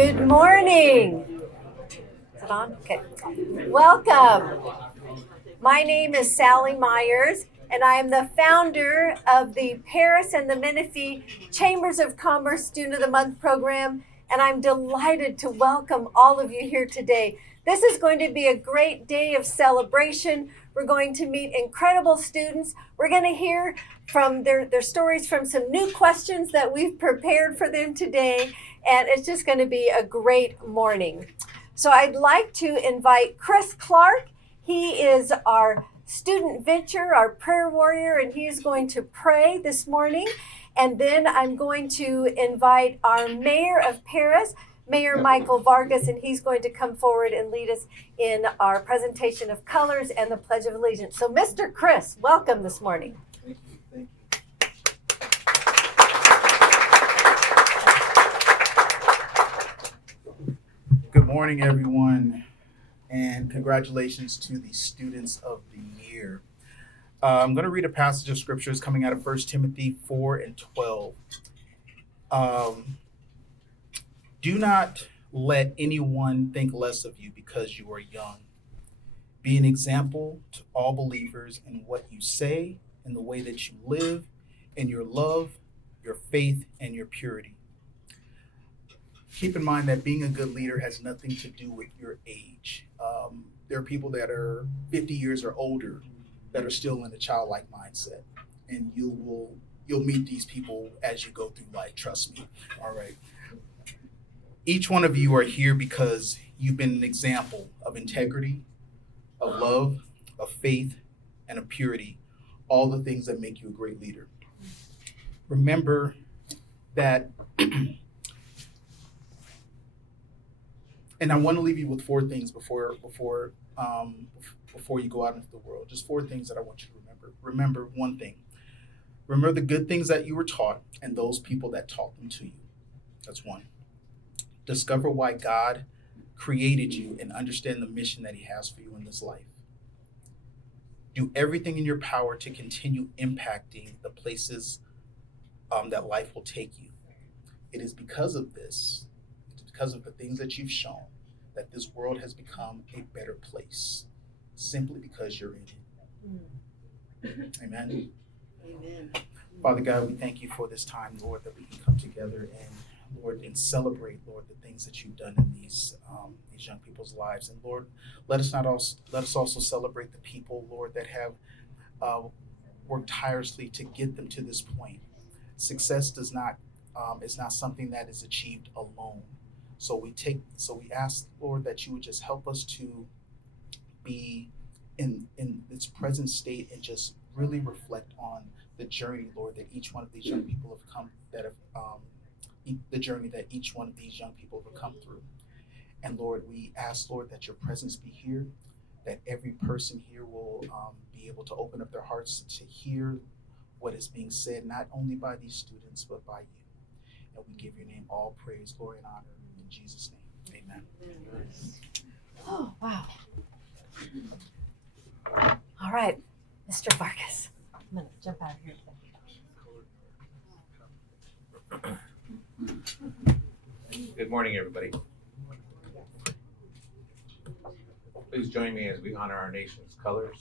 Good morning. Is it on? Okay. Welcome. My name is Sally Myers, and I am the founder of the Paris and the Menifee Chambers of Commerce Student of the Month program, and I'm delighted to welcome all of you here today. This is going to be a great day of celebration. We're going to meet incredible students. We're going to hear from their stories from some new questions that we've prepared for them today, and it's just going to be a great morning. So I'd like to invite Chris Clark. He is our student venture, our prayer warrior, and he is going to pray this morning. And then I'm going to invite our mayor of Paris, Mayor Michael Vargas, and he's going to come forward and lead us in our presentation of colors and the Pledge of Allegiance. So Mr. Chris, welcome this morning. Thank you. Good morning, everyone, and congratulations to the students of the year. I'm going to read a passage of scriptures coming out of 1 Timothy 4 and 12. Do not let anyone think less of you because you are young. Be an example to all believers in what you say, in the way that you live, in your love, your faith, and your purity. Keep in mind that being a good leader has nothing to do with your age. There are people that are 50 years or older that are still in a childlike mindset, and you'll meet these people as you go through life. Trust me. All right. Each one of you are here because you've been an example of integrity, of love, of faith, and of purity. All the things that make you a great leader. Remember that. And I want to leave you with four things before you go out into the world. Just four things that I want you to remember. Remember one thing. Remember the good things that you were taught and those people that taught them to you. That's one. Discover why God created you and understand the mission that He has for you in this life. Do everything in your power to continue impacting the places that life will take you. It is because of this, because of the things that you've shown, that this world has become a better place, simply because you're in it. Amen. Amen. Father God, we thank you for this time, Lord, that we can come together and, Lord, and celebrate, Lord, the things that you've done in these young people's lives. And Lord, let us also celebrate the people, Lord, that have worked tirelessly to get them to this point. Success is not something that is achieved alone. So we ask, Lord, that you would just help us to be in its present state and just really reflect on the journey, Lord, that each one of these young people have come, the journey that each one of these young people have come through. And Lord, we ask, Lord, that your presence be here, that every person here will be able to open up their hearts to hear what is being said, not only by these students, but by you. And we give your name all praise, glory, and honor. In Jesus' name, amen. Oh, wow. All right, Mr. Vargas. I'm going to jump out of here. Good morning, everybody. Please join me as we honor our nation's colors.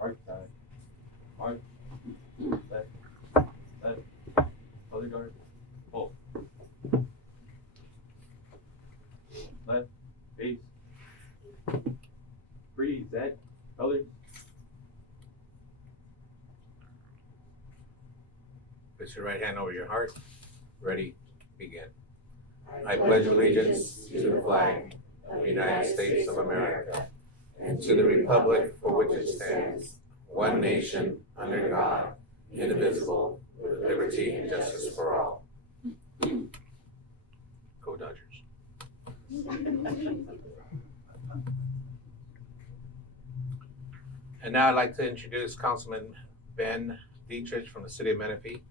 Right side, march, left, other guard, pull, left, base, breathe, that, colors. Place your right hand over your heart, ready, begin. I pledge allegiance to the flag of the United States of America and to the republic for which it stands, one nation, under God, indivisible, with liberty and justice for all. Go Dodgers. And now I'd like to introduce Councilman Ben Dietrich from the city of Menifee.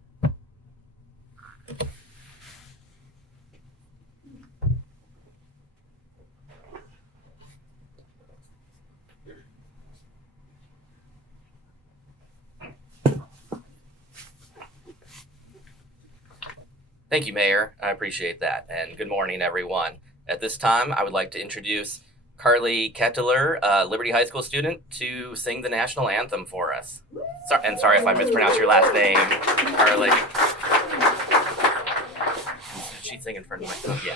Thank you, Mayor. I appreciate that. And good morning, everyone. At this time, I would like to introduce Carly Kettler, a Liberty High School student, to sing the national anthem for us. Sorry if I mispronounced your last name, Carly. Did she sing in front of my phone? Yeah.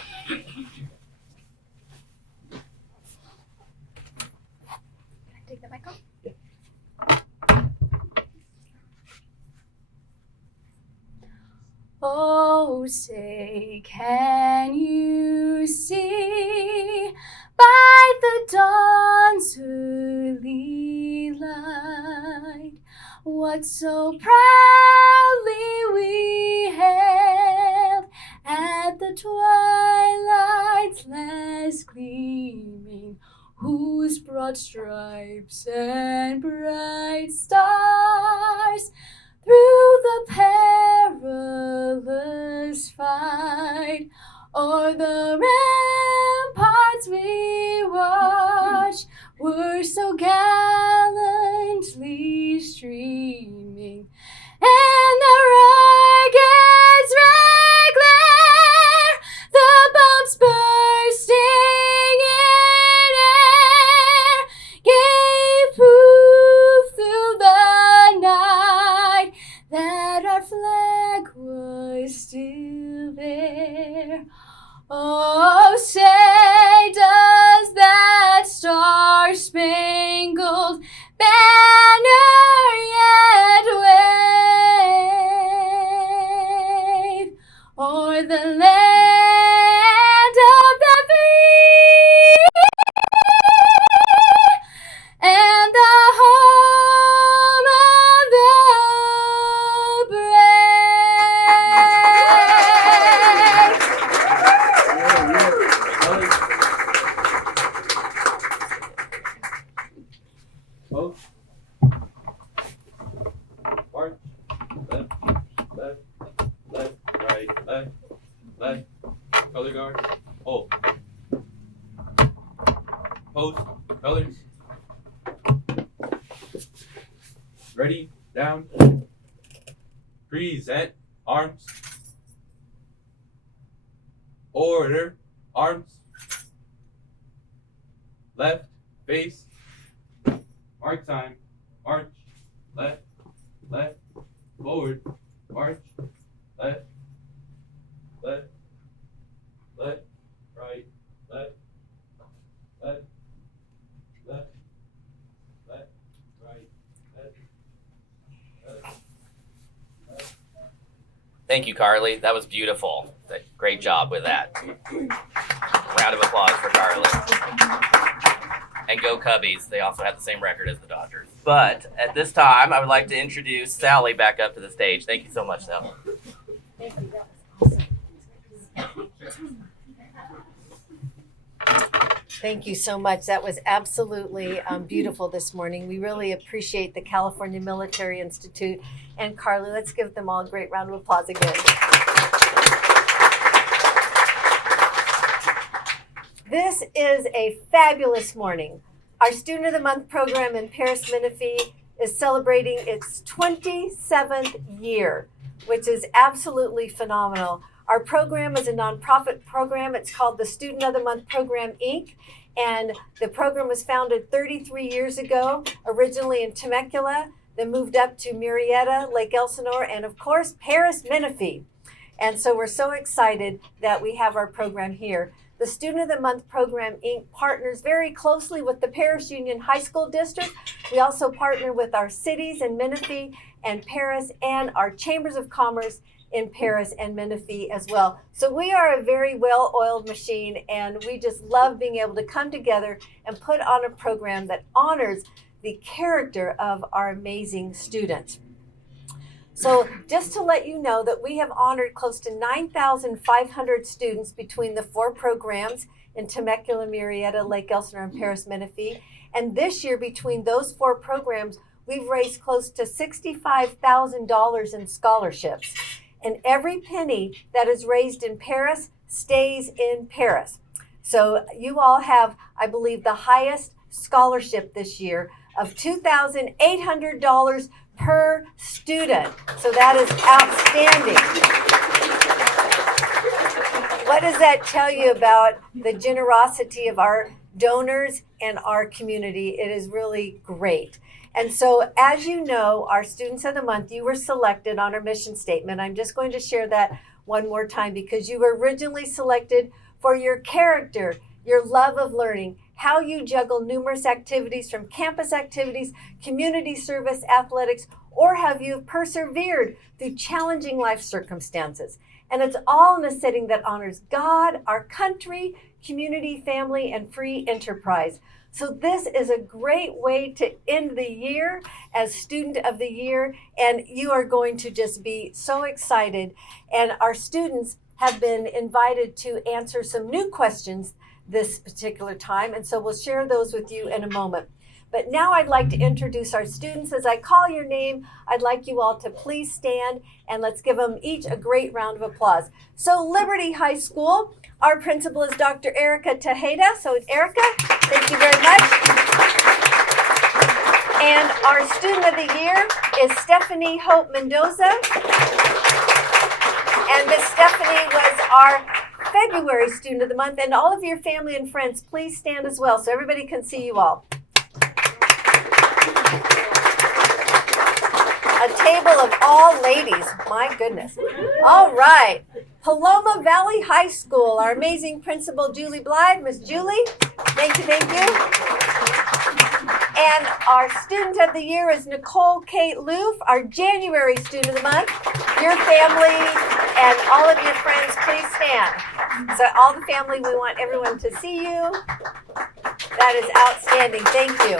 Take the mic off. Oh, say, can you see by the dawn's early light what so proudly we hailed at the twilight's last gleaming, whose broad stripes and bright stars through the perilous fight o'er the ramparts we watched were so gallantly streaming, and the rockets' red glare, the bombs bursting in air, gave proof through the night that our flag was still there. Oh, say, does that star-spangled banner yet wave o'er the land of the free and the home of the Both. March. Left, left, left, right, left, left. Color guard. Hold. Post. Colors. Ready. Down. Present. Arms. Order. Arms. Left. Face. Mark time. March. Left. Left. Forward. March. Left. Left. Left. Right. Left. Left. Left. Left. Right. Left. Left. Left. Thank you, Carly. That was beautiful. Great job with that. Round of applause for Carly. And go Cubbies. They also have the same record as the Dodgers. But at this time, I would like to introduce Sally back up to the stage. Thank you so much, Sally. Thank you. That was awesome. Thank you so much. That was absolutely beautiful this morning. We really appreciate the California Military Institute and Carly. Let's give them all a great round of applause again. This is a fabulous morning. Our Student of the Month program in Paris, Menifee is celebrating its 27th year, which is absolutely phenomenal. Our program is a nonprofit program. It's called the Student of the Month Program, Inc. And the program was founded 33 years ago, originally in Temecula, then moved up to Murrieta, Lake Elsinore, and of course, Paris, Menifee. And so we're so excited that we have our program here. The Student of the Month Program, Inc. partners very closely with the Paris Union High School District. We also partner with our cities in Menifee and Paris and our Chambers of Commerce in Paris and Menifee as well. So we are a very well-oiled machine, and we just love being able to come together and put on a program that honors the character of our amazing students. So just to let you know that we have honored close to 9,500 students between the four programs in Temecula, Murrieta, Lake Elsinore, and Paris, Menifee. And this year, between those 4 programs, we've raised close to $65,000 in scholarships. And every penny that is raised in Paris stays in Paris. So you all have, I believe, the highest scholarship this year of $2,800 per student. So that is outstanding. What does that tell you about the generosity of our donors and our community? It is really great. And so, as you know, our Students of the Month, you were selected on our mission statement. I'm just going to share that one more time because you were originally selected for your character, your love of learning, how you juggle numerous activities from campus activities, community service, athletics, or have you persevered through challenging life circumstances. And it's all in a setting that honors God, our country, community, family, and free enterprise. So this is a great way to end the year as Student of the Year, and you are going to just be so excited. And our students have been invited to answer some new questions this particular time, and so we'll share those with you in a moment. But now I'd like to introduce our students. As I call your name, I'd like you all to please stand, and let's give them each a great round of applause. So Liberty High School, our principal is Dr. Erica Tejeda. So Erica, thank you very much. And our Student of the Year is Stephanie Hope Mendoza. And Miss Stephanie was our February Student of the Month. And all of your family and friends, please stand as well so everybody can see you all. A table of all ladies. My goodness. All right. Paloma Valley High School, our amazing principal, Julie Blythe. Miss Julie, thank you, thank you. And our Student of the Year is Nicole Kate Loof, our January Student of the Month. Your family and all of your friends, please stand. So all the family, we want everyone to see you. That is outstanding. Thank you.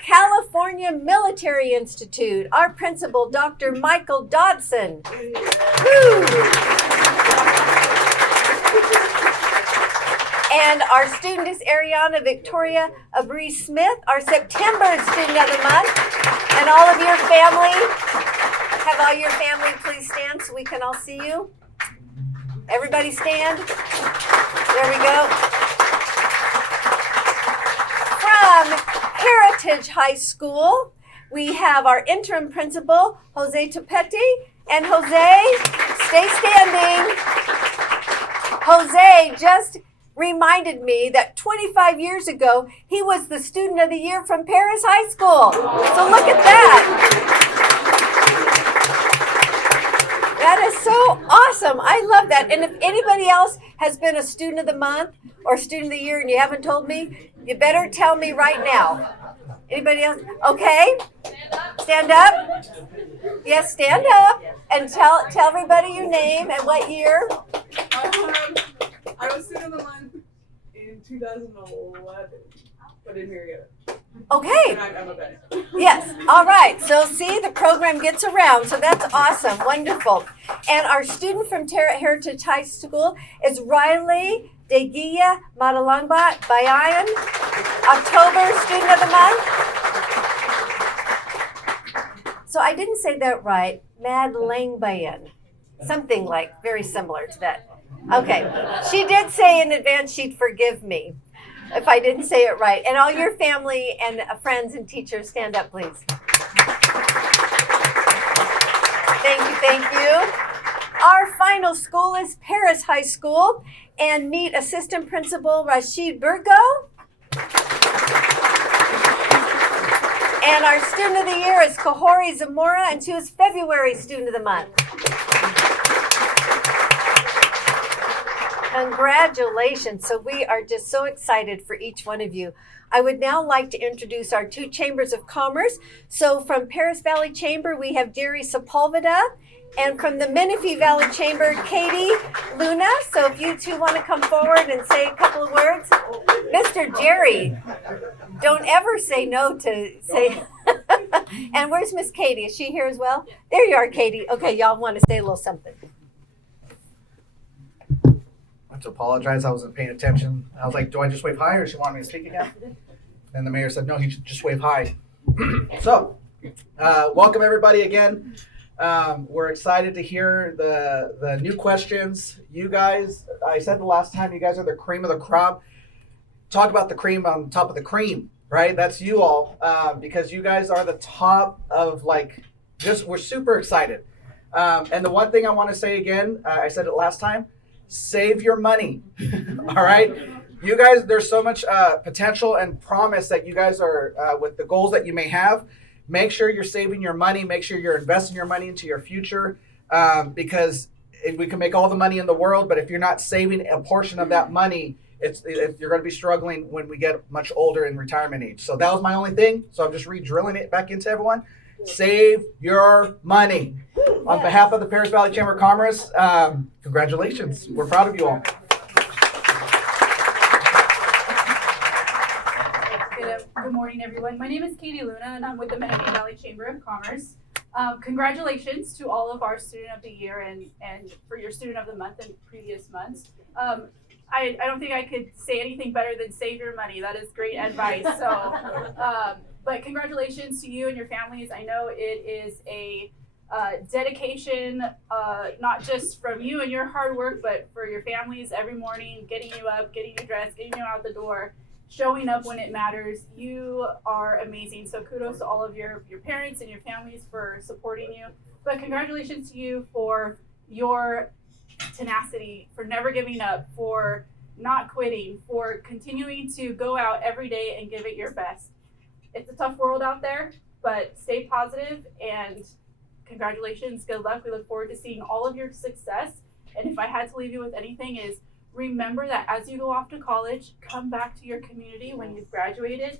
California Military Institute, our principal, Dr. Michael Dodson. Woo. And our student is Ariana Victoria Abri Smith, our September Student of the Month. And all of your family, have all your family please stand so we can all see you. Everybody stand. There we go. From Heritage High School, we have our interim principal, Jose Topetti. And Jose, stay standing. Jose just reminded me that 25 years ago, he was the Student of the Year from Paris High School. So look at that. That is so awesome. I love that. And if anybody else has been a Student of the Month or Student of the Year and you haven't told me, you better tell me right now. Anybody else? Okay. Stand up. Yes, stand up and tell everybody your name and what year. I was Student of the Month in 2011, but in Murrieta. Okay. And I'm Emma Bennett. Yes. All right. So see, the program gets around. So that's awesome. Wonderful. And our student from Heritage High School is Riley Deguia Madalangba Bayan, October Student of the Month. So I didn't say that right. Madlang Bayan. Something like very similar to that. Okay. She did say in advance she'd forgive me if I didn't say it right. And all your family and friends and teachers, stand up, please. Thank you, thank you. Our final school is Paris High School. And meet Assistant Principal Rashid Burgo. And our Student of the Year is Kahori Zamora, and she was February Student of the Month. Congratulations. So we are just so excited for each one of you. I would now like to introduce our 2 chambers of commerce. So from Paris Valley Chamber, we have Jerry Sepulveda. And from the Menifee Valley Chamber, Katie Luna. So if you 2 want to come forward and say a couple of words. Mr. Jerry, don't ever say no to say. And where's Miss Katie? Is she here as well? There you are, Katie. Okay, y'all want to say a little something. to apologize. I wasn't paying attention. I was like, do I just wave hi or does she want me to speak again? And the mayor said, no, he should just wave hi. So, welcome everybody again. We're excited to hear the new questions. You guys, I said the last time, you guys are the cream of the crop. Talk about the cream on top of the cream, right? That's you all, because you guys are the top of we're super excited. And the one thing I want to say again, I said it last time, save your money. All right. You guys, there's so much potential and promise that you guys are with the goals that you may have. Make sure you're saving your money. Make sure you're investing your money into your future, because we can make all the money in the world, but if you're not saving a portion of that money, you're going to be struggling when we get much older in retirement age. So that was my only thing. So I'm just re-drilling it back into everyone. Save your money. On behalf of the Paris Valley Chamber of Commerce, congratulations. We're proud of you all. Good morning, everyone. My name is Katie Luna, and I'm with the Menifee Valley Chamber of Commerce. Congratulations to all of our Student of the Year and for your Student of the Month in previous months. I don't think I could say anything better than save your money. That is great advice. So, but congratulations to you and your families. I know it is a dedication, not just from you and your hard work, but for your families every morning, getting you up, getting you dressed, getting you out the door, showing up when it matters. You are amazing. So kudos to all of your parents and your families for supporting you. But congratulations to you for your tenacity, for never giving up, for not quitting, for continuing to go out every day and give it your best. It's a tough world out there, but stay positive and congratulations, good luck. We look forward to seeing all of your success. And if I had to leave you with anything is remember that as you go off to college, come back to your community when you've graduated.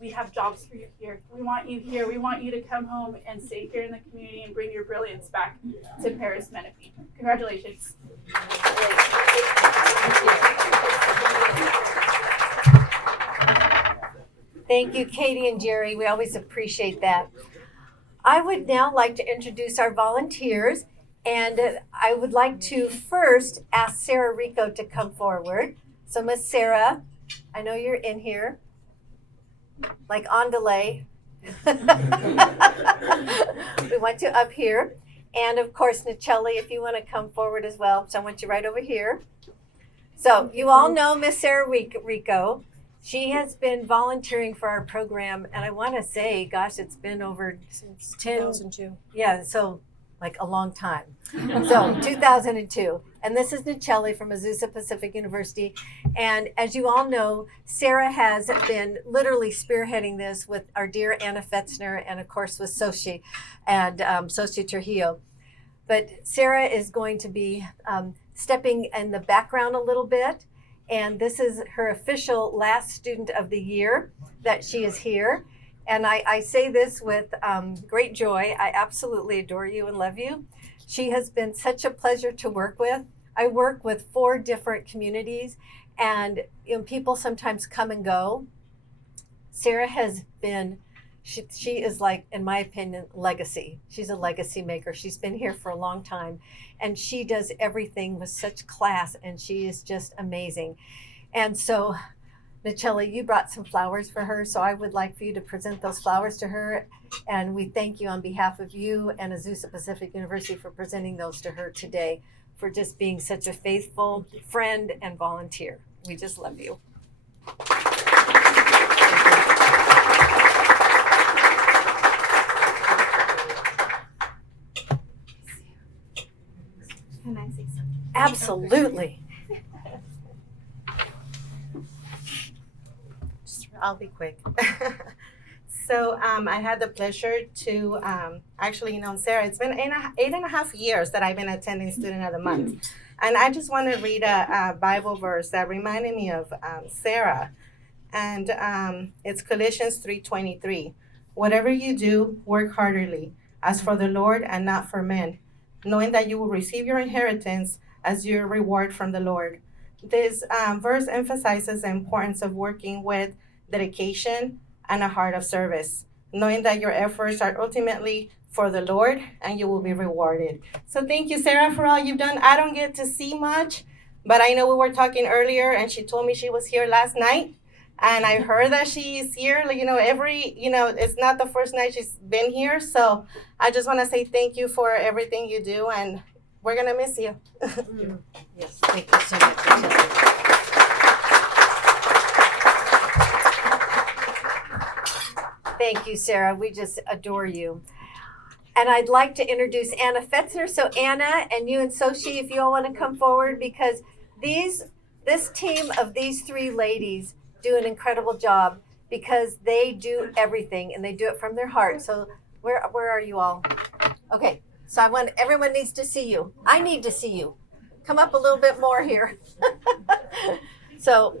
We have jobs for you here. We want you here. We want you to come home and stay here in the community and bring your brilliance back to Paris Menifee. Congratulations. Thank you, Katie and Jerry. We always appreciate that. I would now like to introduce our volunteers, and I would like to first ask Sarah Rico to come forward. So Miss Sarah, I know you're in here, like on delay. We want you up here. And of course, Nicelli, if you want to come forward as well. So I want you right over here. So you all know Miss Sarah Rico. She has been volunteering for our program, and I want to say, gosh, it's been over since 2002. Yeah, so like a long time. So 2002. And this is Nicelli from Azusa Pacific University. And as you all know, Sarah has been literally spearheading this with our dear Anna Fetzner and of course with Sochi and Sochi Trujillo. But Sarah is going to be stepping in the background a little bit. And this is her official last student of the year that she is here. And I say this with great joy. I absolutely adore you and love you. She has been such a pleasure to work with. I work with 4 different communities, and people sometimes come and go. Sarah has been, she is like, in my opinion, legacy. She's a legacy maker. She's been here for a long time, and she does everything with such class, and she is just amazing. And so, Nicelli, you brought some flowers for her, so I would like for you to present those flowers to her. And we thank you on behalf of you and Azusa Pacific University for presenting those to her today, for just being such a faithful friend and volunteer. We just love you. Can I say something? Absolutely. I'll be quick. So I had the pleasure to actually know Sarah. It's been 8.5 years that I've been attending Student of the Month. And I just want to read a Bible verse that reminded me of Sarah. And it's Colossians 3:23. Whatever you do, work heartily, as for the Lord and not for men, knowing that you will receive your inheritance as your reward from the Lord. This verse emphasizes the importance of working with dedication and a heart of service, knowing that your efforts are ultimately for the Lord and you will be rewarded. So thank you, Sarah, for all you've done. I don't get to see much, but I know we were talking earlier, and she told me she was here last night. And I heard that she's here, it's not the first night she's been here. So I just want to say thank you for everything you do, and we're going to miss you. Yes, thank you so much. Michelle. Thank you, Sarah. We just adore you. And I'd like to introduce Anna Fetzner. So Anna and you and Soshi, if you all want to come forward, because this team of these three ladies do an incredible job, because they do everything and they do it from their heart. So where are you all? Okay, so everyone needs to see you. I need to see you. Come up a little bit more here. So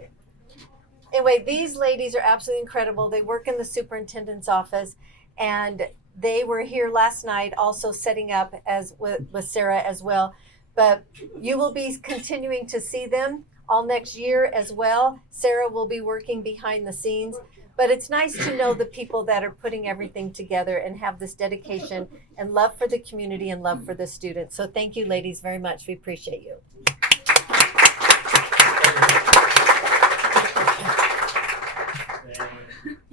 anyway, these ladies are absolutely incredible. They work in the superintendent's office, and they were here last night also setting up with Sarah as well. But you will be continuing to see them all next year as well. Sarah will be working behind the scenes. But it's nice to know the people that are putting everything together and have this dedication and love for the community and love for the students. So thank you, ladies, very much. We appreciate you.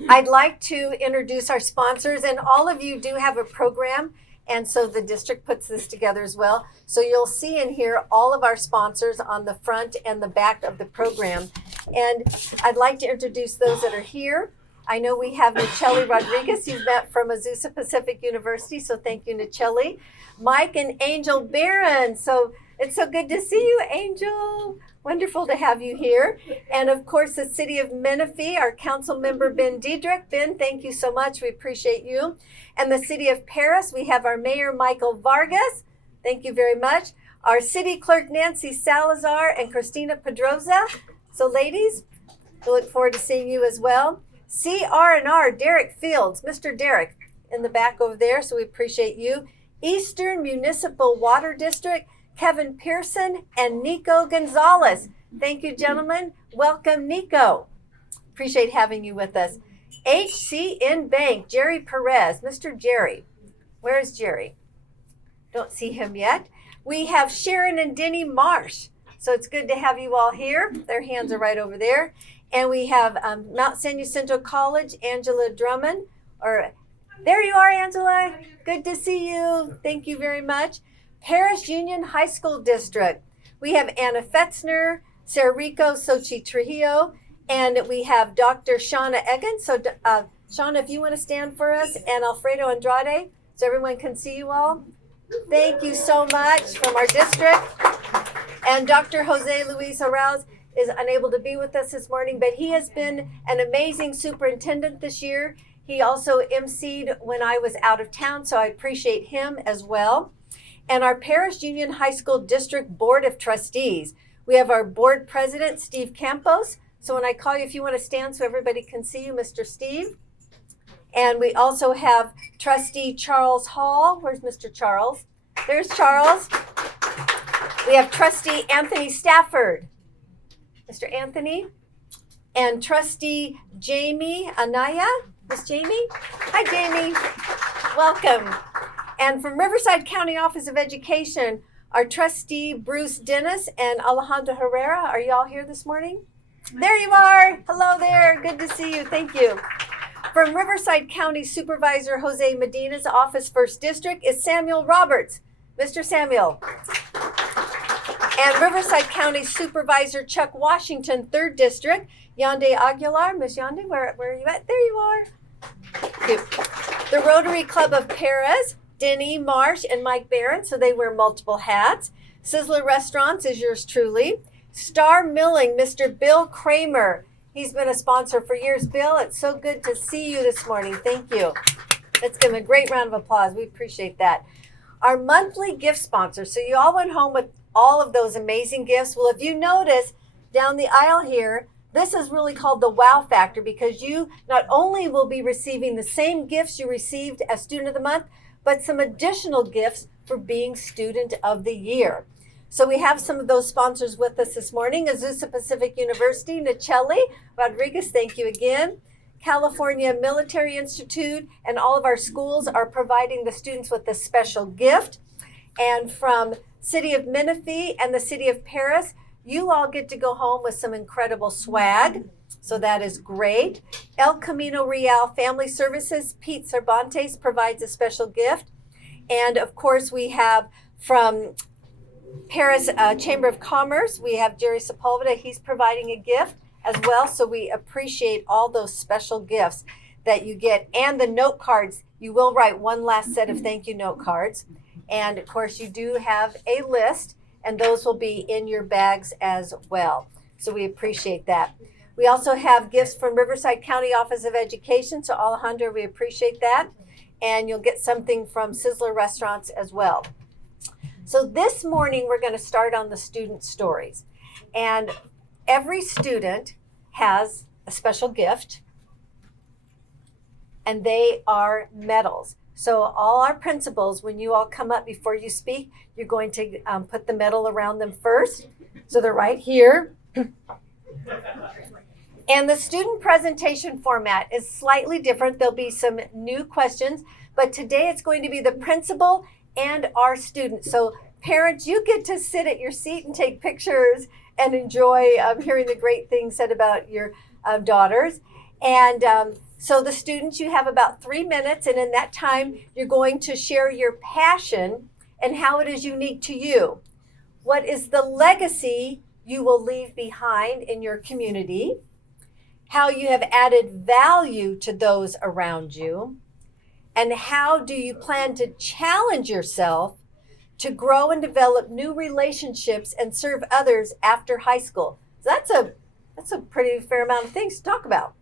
I'd like to introduce our sponsors, and all of you do have a program, and so the district puts this together as well. So you'll see in here all of our sponsors on the front and the back of the program. And I'd like to introduce those that are here. I know we have Nichelle Rodriguez, who's met from Azusa Pacific University, so thank you, Nichelle. Mike and Angel Barron, so it's so good to see you, Angel. Wonderful to have you here. And of course, the City of Menifee, our council member, Ben Diedrich. Ben, thank you so much. We appreciate you. And the City of Paris, we have our Mayor, Michael Vargas. Thank you very much. Our City Clerk, Nancy Salazar and Christina Pedroza. So ladies, we look forward to seeing you as well. CR&R, Derek Fields, Mr. Derek in the back over there, so we appreciate you. Eastern Municipal Water District, Kevin Pearson and Nico Gonzalez. Thank you, gentlemen. Welcome, Nico. Appreciate having you with us. HCN Bank, Jerry Perez. Mr. Jerry. Where is Jerry? Don't see him yet. We have Sharon and Denny Marsh. So it's good to have you all here. Their hands are right over there. And we have Mount San Jacinto College, Angela Drummond. There you are, Angela. Good to see you. Thank you very much. Paris Union High School District. We have Anna Fetzner, Sarah Rico, Sochi Trujillo, and we have Dr. Shauna Egan. So Shauna, if you want to stand for us, and Alfredo Andrade, so everyone can see you all. Thank you so much from our district. And Dr. Jose Luis Arauz is unable to be with us this morning, but he has been an amazing superintendent this year. He also emceed when I was out of town, so I appreciate him as well. And our Paris Union High School District Board of Trustees. We have our board president, Steve Campos. So when I call you, if you want to stand so everybody can see you, Mr. Steve. And we also have trustee Charles Hall. Where's Mr. Charles? There's Charles. We have trustee Anthony Stafford. Mr. Anthony. And trustee Jamie Anaya. Miss Jamie? Hi, Jamie. Welcome. And from Riverside County Office of Education, our trustee Bruce Dennis and Alejandro Herrera. Are you all here this morning? There you are. Hello there. Good to see you. Thank you. From Riverside County Supervisor Jose Medina's office, 1st District, is Samuel Roberts. Mr. Samuel. And Riverside County Supervisor Chuck Washington, 3rd District, Yande Aguilar. Miss Yande, where are you at? There you are. Thank you. The Rotary Club of Paris, Denny Marsh and Mike Barron, so they wear multiple hats. Sizzler Restaurants is yours truly. Star Milling, Mr. Bill Kramer. He's been a sponsor for years. Bill, it's so good to see you this morning. Thank you. Let's give him a great round of applause. We appreciate that. Our monthly gift sponsor. So you all went home with all of those amazing gifts. Well, if you notice down the aisle here, this is really called the wow factor, because you not only will be receiving the same gifts you received as Student of the Month, but some additional gifts for being Student of the Year. So we have some of those sponsors with us this morning. Azusa Pacific University, Nichelle Rodriguez, thank you again. California Military Institute, and all of our schools are providing the students with this special gift. And from City of Menifee and the City of Paris, You all get to go home with some incredible swag, so that is great. El Camino Real Family Services, Pete Cervantes provides a special gift. And of course, we have from Paris Chamber of Commerce, we have Jerry Sepulveda. He's providing a gift as well. So we appreciate all those special gifts that you get. And the note cards, you will write one last set of thank you note cards. And of course, you do have a list, and those will be in your bags as well. So we appreciate that. We also have gifts from Riverside County Office of Education. So Alejandra, we appreciate that. And you'll get something from Sizzler Restaurants as well. So this morning, we're going to start on the student stories. And every student has a special gift, and they are medals. So all our principals, when you all come up before you speak, you're going to put the medal around them first. So they're right here. And the student presentation format is slightly different. There'll be some new questions, but today it's going to be the principal and our students. So parents, you get to sit at your seat and take pictures and enjoy hearing the great things said about your daughters. And so the students, you have about 3 minutes, and in that time, you're going to share your passion and how it is unique to you. What is the legacy you will leave behind in your community? How you have added value to those around you? And how do you plan to challenge yourself to grow and develop new relationships and serve others after high school? So that's a pretty fair amount of things to talk about.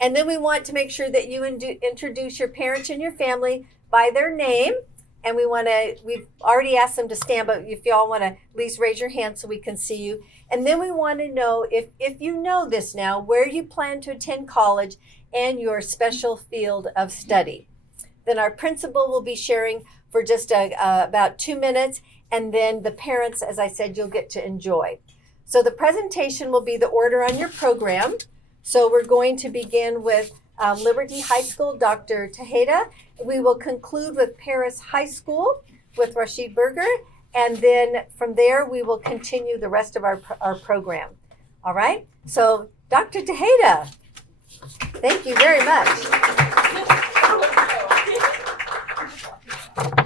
And then we want to make sure that you introduce your parents and your family by their name. And we've already asked them to stand, but if y'all want to at least raise your hand so we can see you. And then we want to know if you know this now, where you plan to attend college and your special field of study. Then our principal will be sharing for just about 2 minutes. And then the parents, as I said, you'll get to enjoy. So the presentation will be the order on your program. So we're going to begin with Liberty High School, Dr. Tejeda. We will conclude with Paris High School with Rashid Berger. And then from there, we will continue the rest of our program. All right? So Dr. Tejeda, thank you very much.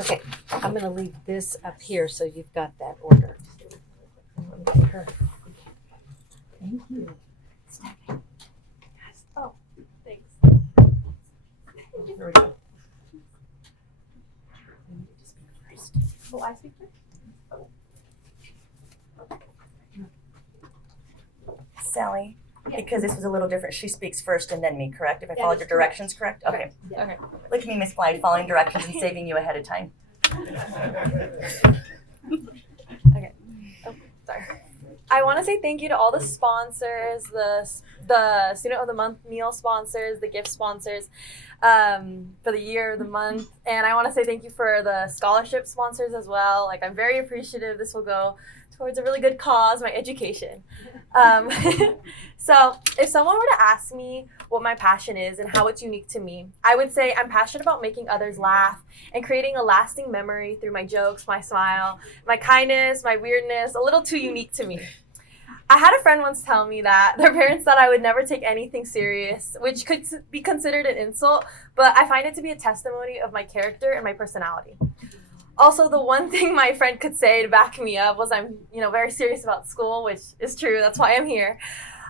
Okay, I'm going to leave this up here so you've got that order. Thank you. Oh, thanks. Here we go. Will I speak first? Sally, because this was a little different, she speaks first and then me, correct? If I Yeah, followed that's your directions correct? Okay. Yeah. Okay. Look at me, Miss Clyde, following directions and saving you ahead of time. Okay. Oh, sorry. I want to say thank you to all the sponsors, the Student of the Month meal sponsors, the gift sponsors for the year, the month. And I want to say thank you for the scholarship sponsors as well. Like, I'm very appreciative. This will go towards a really good cause, my education. So if someone were to ask me what my passion is and how it's unique to me, I would say I'm passionate about making others laugh and creating a lasting memory through my jokes, my smile, my kindness, my weirdness, a little too unique to me. I had a friend once tell me that their parents thought I would never take anything serious, which could be considered an insult, but I find it to be a testimony of my character and my personality. Also, the one thing my friend could say to back me up was I'm, very serious about school, which is true. That's why I'm here.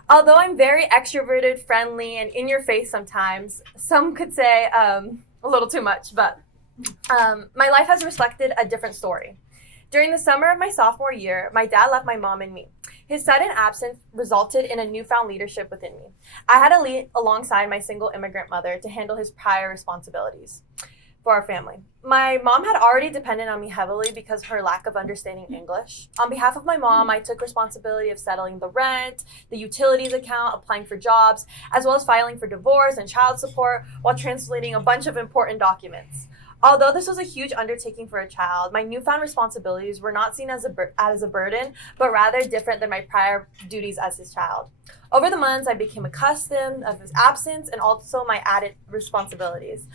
Although I'm very extroverted, friendly, and in your face sometimes, some could say a little too much, but my life has reflected a different story. During the summer of my sophomore year, my dad left my mom and me. His sudden absence resulted in a newfound leadership within me. I had to lead alongside my single immigrant mother to handle his prior responsibilities for our family. My mom had already depended on me heavily because of her lack of understanding English. On behalf of my mom, I took responsibility of settling the rent, the utilities account, applying for jobs, as well as filing for divorce and child support while translating a bunch of important documents. Although this was a huge undertaking for a child, my newfound responsibilities were not seen as a burden, but rather different than my prior duties as his child. Over the months, I became accustomed of his absence and also my added responsibilities.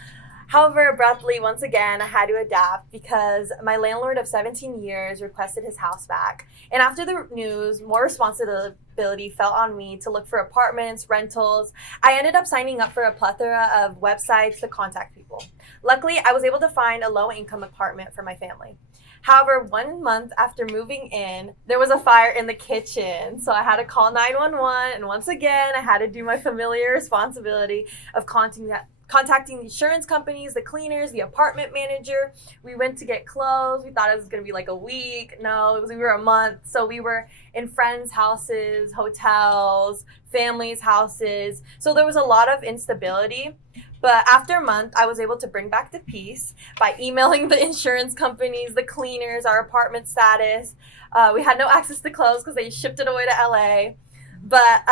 However, abruptly, once again, I had to adapt because my landlord of 17 years requested his house back. And after the news, more responsibility fell on me to look for apartments, rentals. I ended up signing up for a plethora of websites to contact people. Luckily, I was able to find a low-income apartment for my family. However, 1 month after moving in, there was a fire in the kitchen. So I had to call 911, and once again, I had to do my familiar responsibility of contacting the insurance companies, the cleaners, the apartment manager. We went to get clothes. We thought it was going to be like a week. No, we were a month. So we were in friends' houses, hotels, families' houses. So there was a lot of instability. But after a month, I was able to bring back the peace by emailing the insurance companies, the cleaners, our apartment status. We had no access to clothes because they shipped it away to LA. But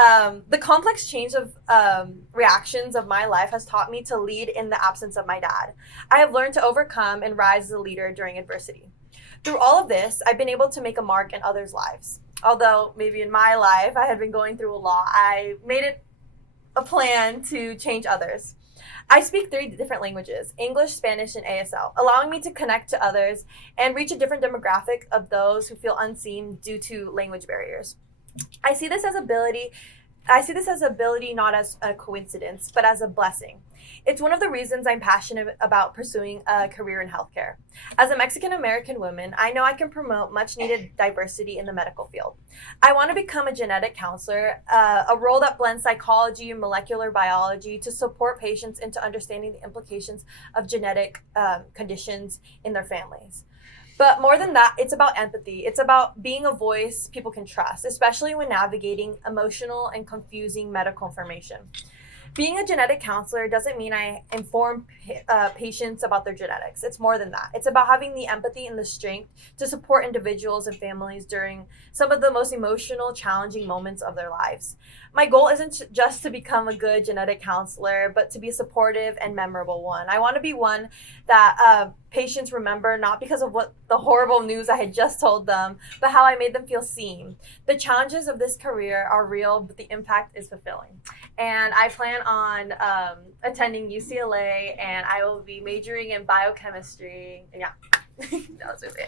the complex change of reactions of my life has taught me to lead in the absence of my dad. I have learned to overcome and rise as a leader during adversity. Through all of this, I've been able to make a mark in others' lives. Although maybe in my life, I had been going through a lot, I made it a plan to change others. I speak 3 different languages, English, Spanish, and ASL, allowing me to connect to others and reach a different demographic of those who feel unseen due to language barriers. I see this as ability not as a coincidence, but as a blessing. It's one of the reasons I'm passionate about pursuing a career in healthcare. As a Mexican-American woman, I know I can promote much-needed diversity in the medical field. I want to become a genetic counselor, a role that blends psychology and molecular biology to support patients into understanding the implications of genetic conditions in their families. But more than that, it's about empathy. It's about being a voice people can trust, especially when navigating emotional and confusing medical information. Being a genetic counselor doesn't mean I inform patients about their genetics. It's more than that. It's about having the empathy and the strength to support individuals and families during some of the most emotional, challenging moments of their lives. My goal isn't just to become a good genetic counselor, but to be a supportive and memorable one. I want to be one that patients remember, not because of what the horrible news I had just told them, but how I made them feel seen. The challenges of this career are real, but the impact is fulfilling. And I plan on attending UCLA, and I will be majoring in biochemistry. And yeah, that was it.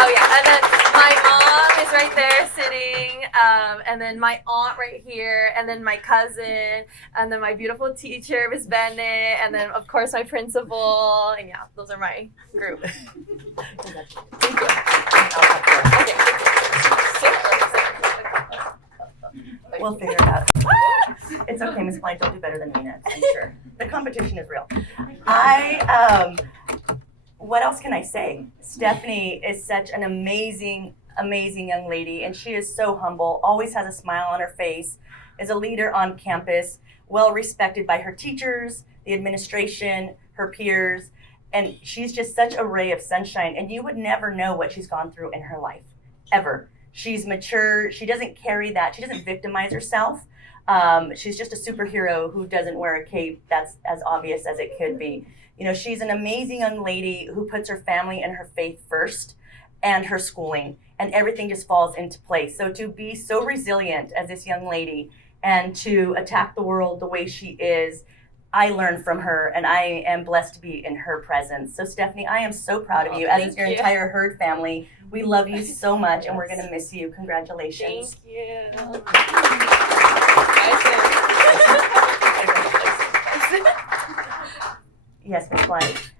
Oh yeah, and then my mom is right there sitting, and then my aunt right here, and then my cousin, and then my beautiful teacher, Miss Bennett, and then of course my principal, and yeah, those are my group. Thank you. We'll figure it out. It's okay, Miss Blank, you'll do better than me next, I'm sure. The competition is real. What else can I say? Stephanie is such an amazing young lady, and she is so humble, always has a smile on her face, is a leader on campus, well respected by her teachers, the administration, her peers, and she's just such a ray of sunshine, and you would never know what she's gone through in her life, ever. She's mature, she doesn't carry that, she doesn't victimize herself. She's just a superhero who doesn't wear a cape. That's as obvious as it could be. You know, she's an amazing young lady who puts her family and her faith first and her schooling, and everything just falls into place. So to be so resilient as this young lady and to attack the world the way she is, I learned from her, and I am blessed to be in her presence. So Stephanie, I am so proud of you, as is your entire Herd family. We love you so much, and we're going to miss you. Congratulations. Thank you. Yes, Ms. Blank.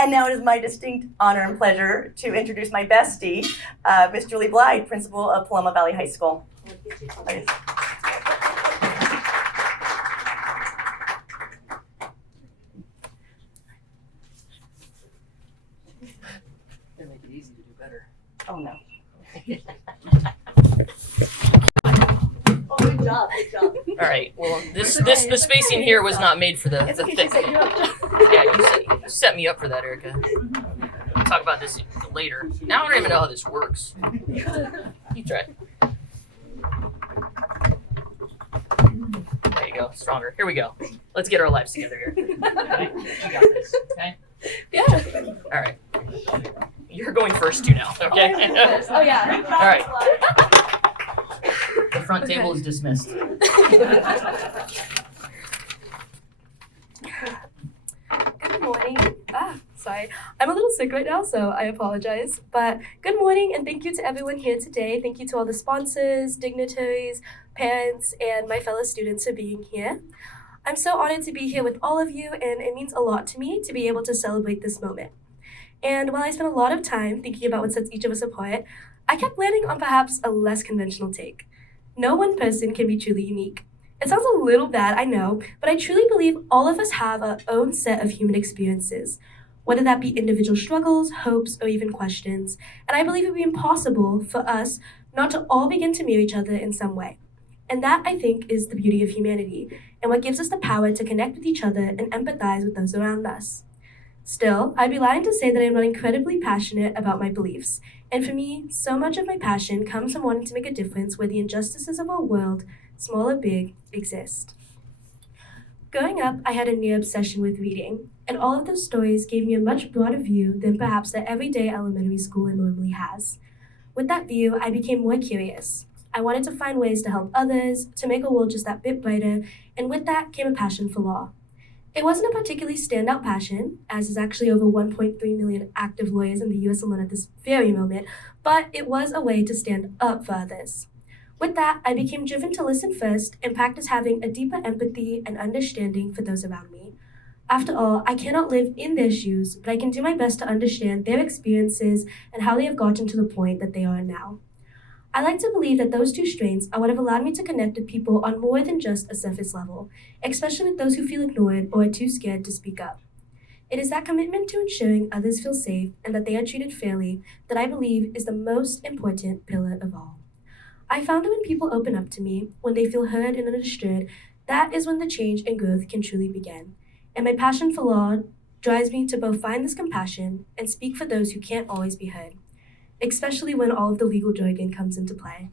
And now it is my distinct honor and pleasure to introduce my bestie, Miss Julie Blyde, principal of Paloma Valley High School. Make it easy to do better. Oh no. Oh, good job, good job. All right. Well, the spacing here was not made for the Okay, thick. she set you up. Yeah, you set me up for that, Erica. We'll talk about this later. Now I don't even know how this works. You try. There you go. Stronger. Here we go. Let's get our lives together here. Okay. You got this. Okay. Yeah. All right. You're going first too now. Okay. Oh yeah. All right. The front table is dismissed. Sorry, I'm a little sick right now, so I apologize. But good morning, and thank you to everyone here today. Thank you to all the sponsors, dignitaries, parents, and my fellow students for being here. I'm so honored to be here with all of you, and it means a lot to me to be able to celebrate this moment. And while I spent a lot of time thinking about what sets each of us apart, I kept landing on perhaps a less conventional take. No one person can be truly unique. It sounds a little bad, I know, but I truly believe all of us have our own set of human experiences, whether that be individual struggles, hopes, or even questions. And I believe it would be impossible for us not to all begin to mirror each other in some way. And that, I think, is the beauty of humanity, and what gives us the power to connect with each other and empathize with those around us. Still, I'd be lying to say that I'm not incredibly passionate about my beliefs. And for me, so much of my passion comes from wanting to make a difference where the injustices of our world, small or big, exist. Growing up, I had a near obsession with reading, and all of those stories gave me a much broader view than perhaps the everyday elementary schooler normally has. With that view, I became more curious. I wanted to find ways to help others, to make a world just that bit brighter, and with that came a passion for law. It wasn't a particularly standout passion, as is actually over 1.3 million active lawyers in the US alone at this very moment, but it was a way to stand up for others. With that, I became driven to listen first and practice having a deeper empathy and understanding for those around me. After all, I cannot live in their shoes, but I can do my best to understand their experiences and how they have gotten to the point that they are now. I like to believe that those two strains are what have allowed me to connect with people on more than just a surface level, especially with those who feel ignored or are too scared to speak up. It is that commitment to ensuring others feel safe and that they are treated fairly that I believe is the most important pillar of all. I found that when people open up to me, when they feel heard and understood, that is when the change and growth can truly begin. And my passion for law drives me to both find this compassion and speak for those who can't always be heard, especially when all of the legal jargon comes into play.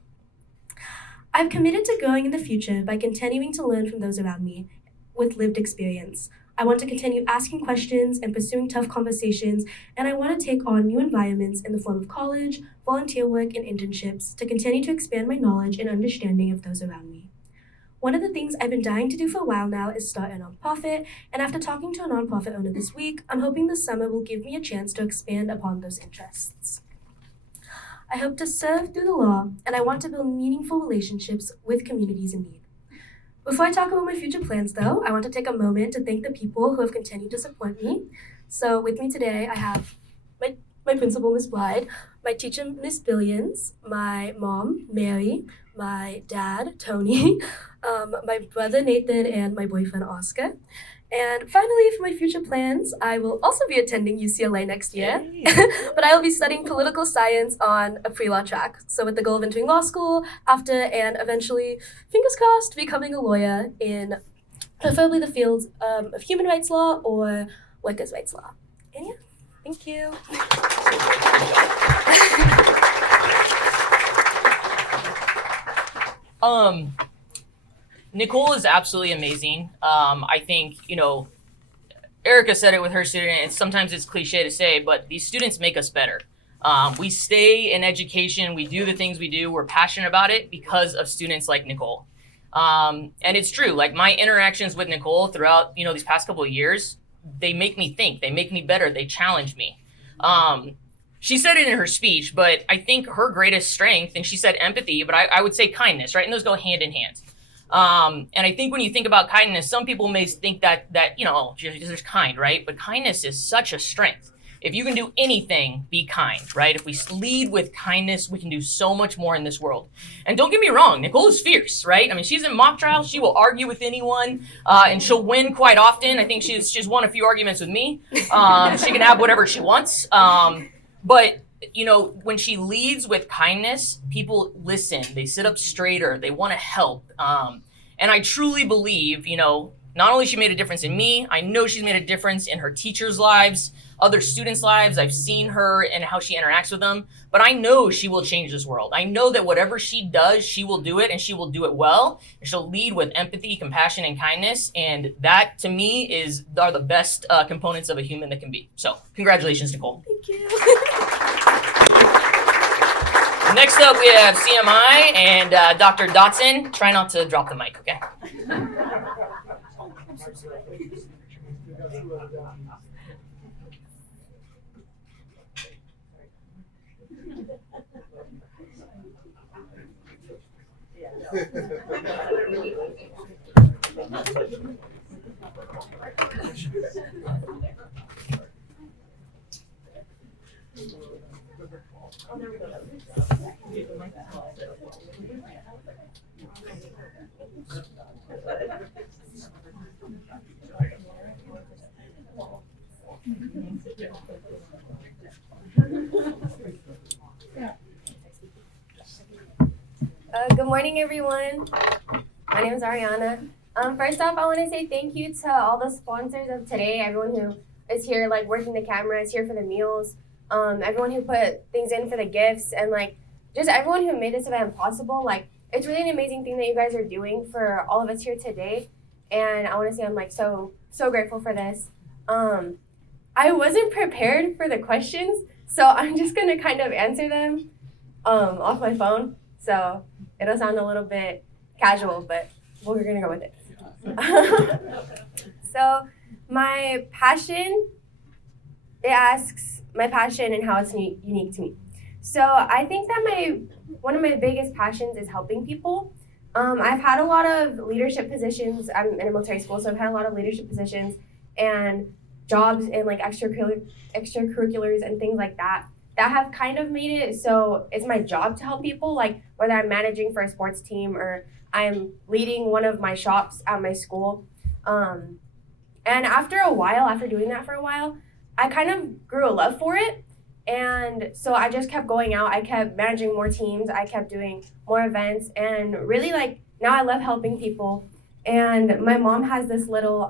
I've committed to growing in the future by continuing to learn from those around me with lived experience. I want to continue asking questions and pursuing tough conversations, and I want to take on new environments in the form of college, volunteer work, and internships to continue to expand my knowledge and understanding of those around me. One of the things I've been dying to do for a while now is start a nonprofit, and after talking to a nonprofit owner this week, I'm hoping this summer will give me a chance to expand upon those interests. I hope to serve through the law, and I want to build meaningful relationships with communities in need. Before I talk about my future plans, though, I want to take a moment to thank the people who have continued to support me. So with me today, I have my principal, Ms. Blyde, my teacher, Ms. Billions, my mom, Mary, my dad, Tony, my brother, Nathan, and my boyfriend, Oscar. And finally, for my future plans, I will also be attending UCLA next year, but I will be studying political science on a pre-law track. So with the goal of entering law school after and eventually, fingers crossed, becoming a lawyer in preferably the fields of human rights law or workers' rights law. And yeah, thank you. Nicole is absolutely amazing. I think, Erica said it with her student, and sometimes it's cliche to say, but these students make us better. We stay in education, we do the things we do, we're passionate about it because of students like Nicole. And it's true, like my interactions with Nicole throughout, these past couple of years, they make me think, they make me better, they challenge me. She said it in her speech, but I think her greatest strength, and she said empathy, but I would say kindness, right? And those go hand in hand. And I think when you think about kindness, some people may think that there's kind, right? But kindness is such a strength. If you can do anything, be kind, right? If we lead with kindness, we can do so much more in this world. And don't get me wrong, Nicole is fierce, right? I mean, she's in mock trial. She will argue with anyone, and she'll win quite often. I think she's won a few arguments with me. She can have whatever she wants. But when she leads with kindness, people listen, they sit up straighter, they want to help. And I truly believe, not only she made a difference in me, I know she's made a difference in her teachers' lives, other students' lives. I've seen her and how she interacts with them, but I know she will change this world. I know that whatever she does, she will do it, and she will do it well. And she'll lead with empathy, compassion, and kindness. And that, to me, are the best components of a human that can be. So congratulations, Nicole. Thank you. Next up, we have CMI and Dr. Dotson. Try not to drop the mic, okay? Good morning, everyone. My name is Ariana. First off, I want to say thank you to all the sponsors of today, everyone who is here, like working the cameras, here for the meals, everyone who put things in for the gifts, and like just everyone who made this event possible. Like, it's really an amazing thing that you guys are doing for all of us here today, and I want to say I'm like so grateful for this. I wasn't prepared for the questions, so I'm just gonna kind of answer them off my phone. So it'll sound a little bit casual, but we're gonna go with it. So my passion, it asks my passion and how it's unique to me. So I think that one of my biggest passions is helping people. I've had a lot of leadership positions. I'm in a military school, so I've had a lot of leadership positions and jobs in like extracurriculars and things like that have kind of made it so it's my job to help people, like whether I'm managing for a sports team or I'm leading one of my shops at my school. And after doing that for a while, I kind of grew a love for it. And so I just kept going out. I kept managing more teams. I kept doing more events. And really, like, now I love helping people. And my mom has this little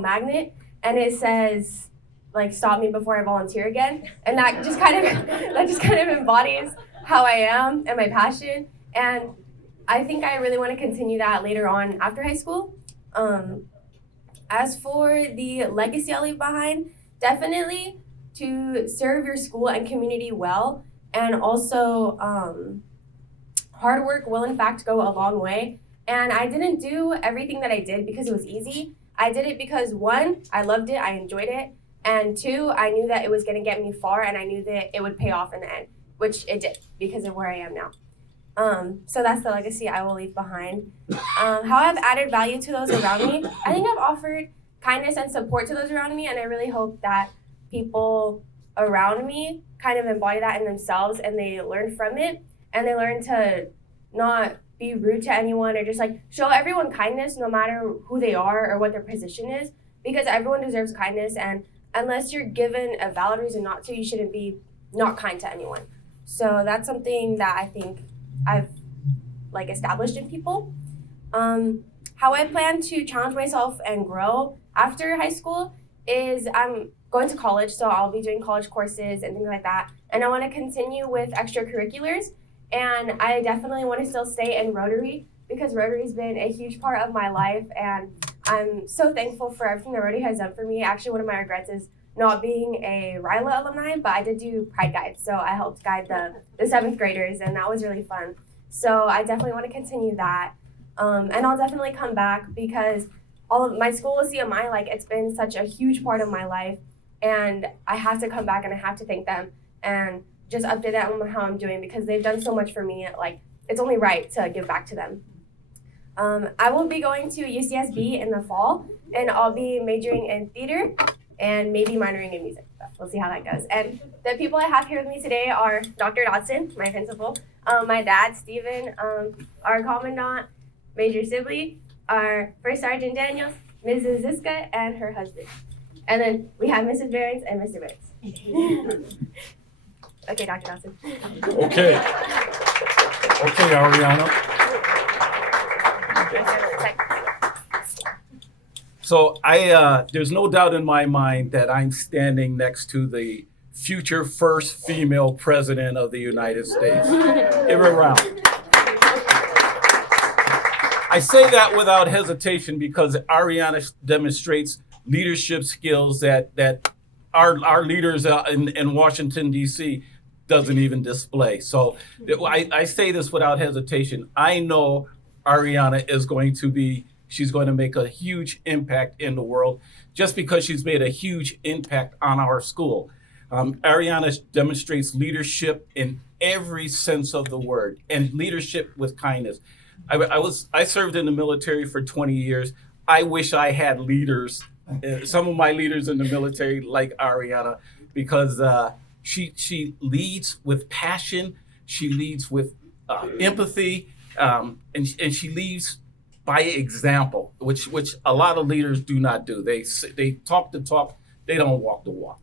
magnet, and it says, like, stop me before I volunteer again. And that just kind of embodies how I am and my passion. And I think I really want to continue that later on after high school. As for the legacy I'll leave behind, definitely to serve your school and community well, and also hard work will in fact go a long way. And I didn't do everything that I did because it was easy. I did it because 1, I loved it, I enjoyed it, and 2, I knew that it was going to get me far, and I knew that it would pay off in the end, which it did because of where I am now. So that's the legacy I will leave behind. How I've added value to those around me, I think I've offered kindness and support to those around me, and I really hope that people around me kind of embody that in themselves, and they learn from it, and they learn to not be rude to anyone, or just like show everyone kindness no matter who they are or what their position is, because everyone deserves kindness, and unless you're given a valid reason not to, you shouldn't be not kind to anyone. So that's something that I think I've like established in people. How I plan to challenge myself and grow after high school is I'm going to college, so I'll be doing college courses and things like that. And I want to continue with extracurriculars. And I definitely want to still stay in Rotary, because Rotary's been a huge part of my life. And I'm so thankful for everything that Rotary has done for me. Actually, one of my regrets is not being a RILA alumni, but I did do Pride Guides. So I helped guide the 7th graders, and that was really fun. So I definitely want to continue that. And I'll definitely come back, because all of my school with CMI, like, it's been such a huge part of my life, and I have to come back and I have to thank them and just update them on how I'm doing, because they've done so much for me. Like, it's only right to give back to them. I will be going to UCSB in the fall, and I'll be majoring in theater and maybe minoring in music. But we'll see how that goes. And the people I have here with me today are Dr. Dodson, my principal, my dad, Stephen, our commandant, Major Sibley, our First Sergeant Daniels, Mrs. Ziska, and her husband. And then we have Mrs. Barons and Mr. Barons. Okay, Dr. Dodson. Okay. Okay, Ariana. So there's no doubt in my mind that I'm standing next to the future first female president of the United States. Give her a round. I say that without hesitation because Ariana demonstrates leadership skills that our leaders in Washington, D.C. doesn't even display. So I say this without hesitation. I know Ariana she's going to make a huge impact in the world just because she's made a huge impact on our school. Ariana demonstrates leadership in every sense of the word, and leadership with kindness. I served in the military for 20 years. I wish I had leaders, some of my leaders in the military like Ariana, because she leads with passion, she leads with empathy, and she leads by example, which a lot of leaders do not do. They talk the talk, they don't walk the walk.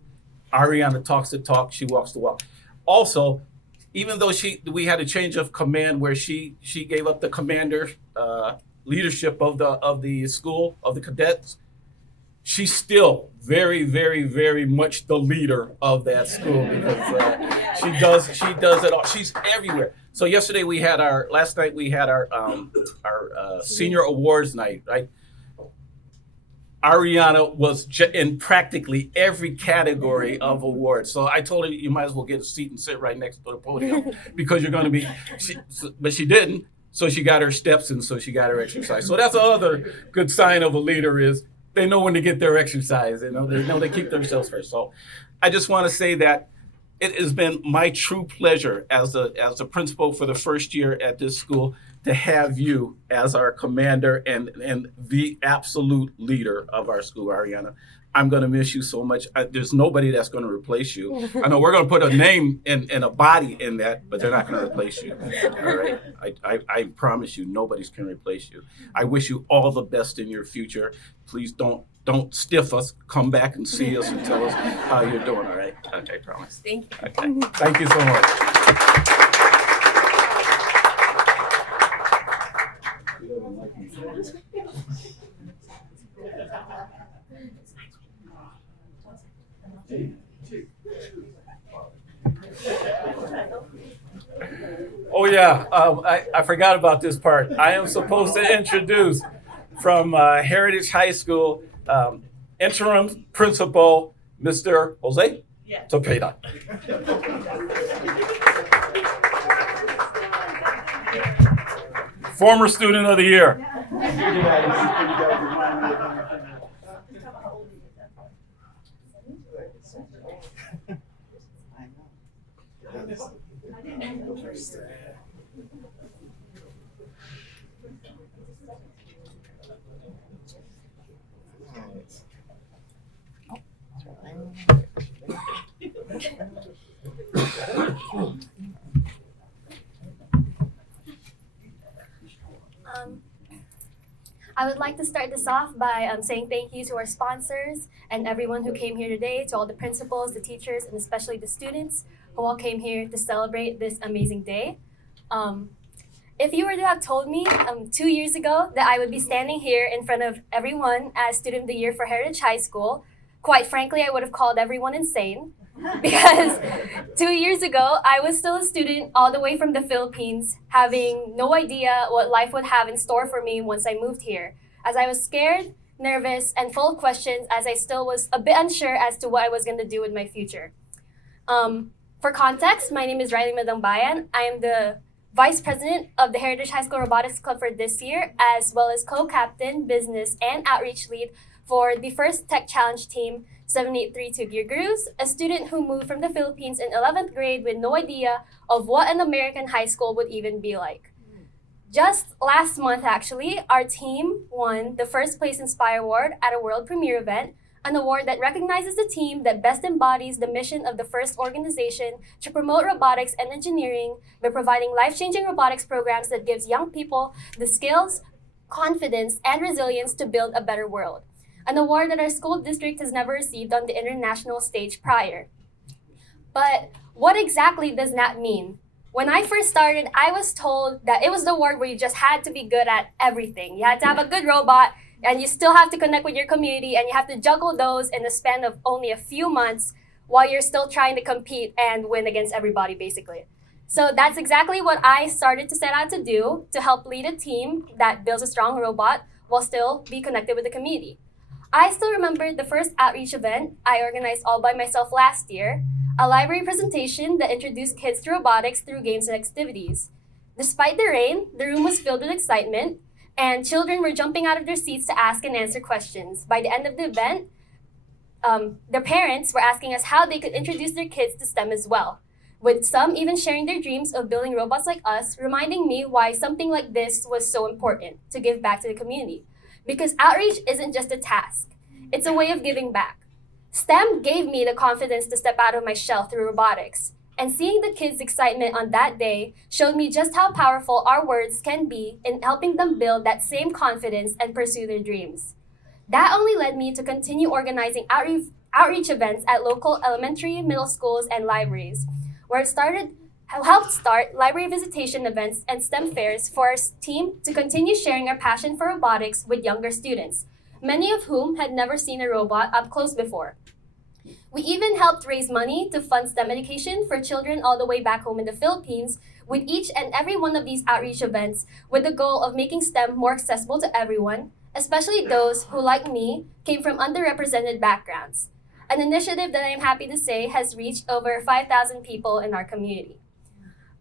Ariana talks the talk, she walks the walk. Also, even though we had a change of command where she gave up the commander leadership of the school of the cadets, she's still very, very, very much the leader of that school because she does it all. She's everywhere. So last night we had our senior awards night, right? Ariana was in practically every category of awards. So I told her, you might as well get a seat and sit right next to the podium because you're going to be, but she didn't. So she got her steps in, so she got her exercise. So that's another good sign of a leader is they know when to get their exercise. They know they keep themselves first. So I just want to say that it has been my true pleasure as the principal for the first year at this school to have you as our commander and the absolute leader of our school, Ariana. I'm going to miss you so much. There's nobody that's going to replace you. I know we're going to put a name and a body in that, but they're not going to replace you. All right? I promise you, nobody's going to replace you. I wish you all the best in your future. Please don't stiff us. Come back and see us and tell us how you're doing. All right? Okay, promise. Thank you. Okay. Thank you so much. Oh yeah, I forgot about this part. I am supposed to introduce from Heritage High School, interim principal, Mr. Jose Topeda. Former student of the year. I would like to start this off by saying thank you to our sponsors and everyone who came here today, to all the principals, the teachers, and especially the students who all came here to celebrate this amazing day. If you were to have told me 2 years ago that I would be standing here in front of everyone as Student of the Year for Heritage High School, quite frankly, I would have called everyone insane. Because 2 years ago, I was still a student all the way from the Philippines, having no idea what life would have in store for me once I moved here, as I was scared, nervous, and full of questions, as I still was a bit unsure as to what I was going to do with my future. For context, my name is Riley Madangbayan. I am the Vice President of the Heritage High School Robotics Club for this year, as well as co-captain, business, and outreach lead for the first Tech Challenge team, 7832 Gear Gurus, a student who moved from the Philippines in 11th grade with no idea of what an American high school would even be like. Just last month, actually, our team won the first place Inspire Award at a world premiere event, an award that recognizes the team that best embodies the mission of the first organization to promote robotics and engineering by providing life-changing robotics programs that gives young people the skills, confidence, and resilience to build a better world. An award that our school district has never received on the international stage prior. But what exactly does that mean? When I first started, I was told that it was the award where you just had to be good at everything. You had to have a good robot, and you still have to connect with your community, and you have to juggle those in the span of only a few months while you're still trying to compete and win against everybody, basically. So that's exactly what I started to set out to do, to help lead a team that builds a strong robot while still be connected with the community. I still remember the first outreach event I organized all by myself last year, a library presentation that introduced kids to robotics through games and activities. Despite the rain, the room was filled with excitement, and children were jumping out of their seats to ask and answer questions. By the end of the event, their parents were asking us how they could introduce their kids to STEM as well. with some even sharing their dreams of building robots like us, reminding me why something like this was so important to give back to the community. Because outreach isn't just a task, it's a way of giving back. STEM gave me the confidence to step out of my shell through robotics, and seeing the kids' excitement on that day showed me just how powerful our words can be in helping them build that same confidence and pursue their dreams. That only led me to continue organizing outreach events at local elementary, middle schools, and libraries, where helped start library visitation events and STEM fairs for our team to continue sharing our passion for robotics with younger students, many of whom had never seen a robot up close before. We even helped raise money to fund STEM education for children all the way back home in the Philippines, with each and every one of these outreach events with the goal of making STEM more accessible to everyone, especially those who, like me, came from underrepresented backgrounds. An initiative that I am happy to say has reached over 5,000 people in our community.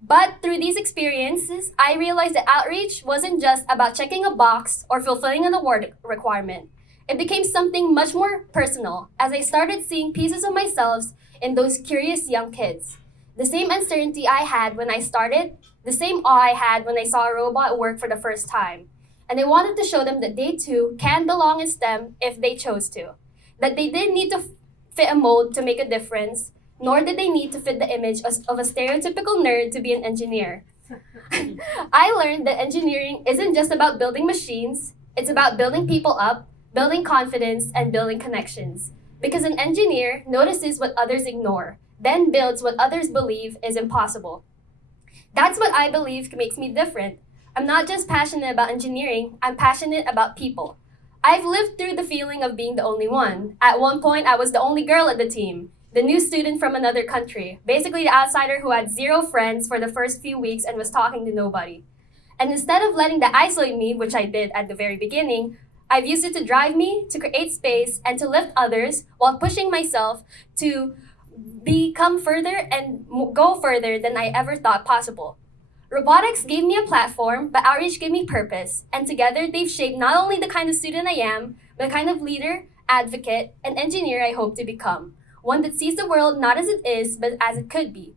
But through these experiences, I realized that outreach wasn't just about checking a box or fulfilling an award requirement. It became something much more personal as I started seeing pieces of myself in those curious young kids. The same uncertainty I had when I started, the same awe I had when I saw a robot work for the first time. And I wanted to show them that they too can belong in STEM if they chose to. That they didn't need to fit a mold to make a difference, nor did they need to fit the image of a stereotypical nerd to be an engineer. I learned that engineering isn't just about building machines, it's about building people up, building confidence, and building connections. Because an engineer notices what others ignore, then builds what others believe is impossible. That's what I believe makes me different. I'm not just passionate about engineering, I'm passionate about people. I've lived through the feeling of being the only one. At one point, I was the only girl at the team, the new student from another country, basically the outsider who had zero friends for the first few weeks and was talking to nobody. And instead of letting that isolate me, which I did at the very beginning, I've used it to drive me, to create space, and to lift others while pushing myself to become further and go further than I ever thought possible. Robotics gave me a platform, but outreach gave me purpose, and together they've shaped not only the kind of student I am, but the kind of leader, advocate, and engineer I hope to become. One that sees the world not as it is, but as it could be.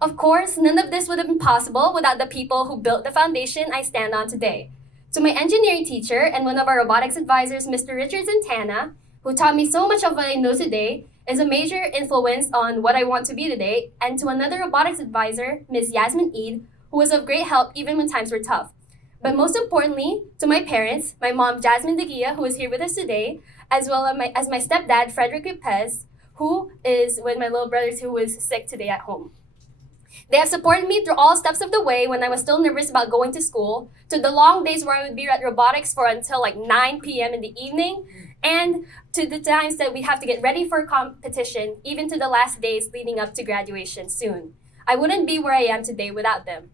Of course, none of this would have been possible without the people who built the foundation I stand on today. To my engineering teacher and one of our robotics advisors, Mr. Richard Santana, who taught me so much of what I know today, is a major influence on what I want to be today, and to another robotics advisor, Ms. Yasmin Eid, who was of great help even when times were tough. But most importantly, to my parents, my mom, Jasmine Deguia, who is here with us today, as well as my stepdad, Frederick Lopez, who is with my little brothers who was sick today at home. They have supported me through all steps of the way when I was still nervous about going to school, to the long days where I would be at robotics for until like 9 p.m. in the evening, and to the times that we have to get ready for a competition, even to the last days leading up to graduation soon. I wouldn't be where I am today without them.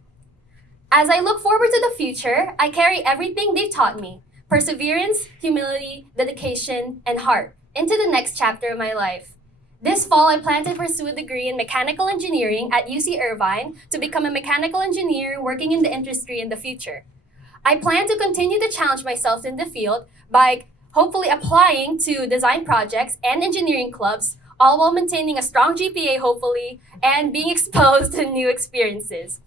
As I look forward to the future, I carry everything they've taught me, perseverance, humility, dedication, and heart, into the next chapter of my life. This fall, I plan to pursue a degree in mechanical engineering at UC Irvine to become a mechanical engineer working in the industry in the future. I plan to continue to challenge myself in the field by hopefully applying to design projects and engineering clubs, all while maintaining a strong GPA, hopefully, and being exposed to new experiences.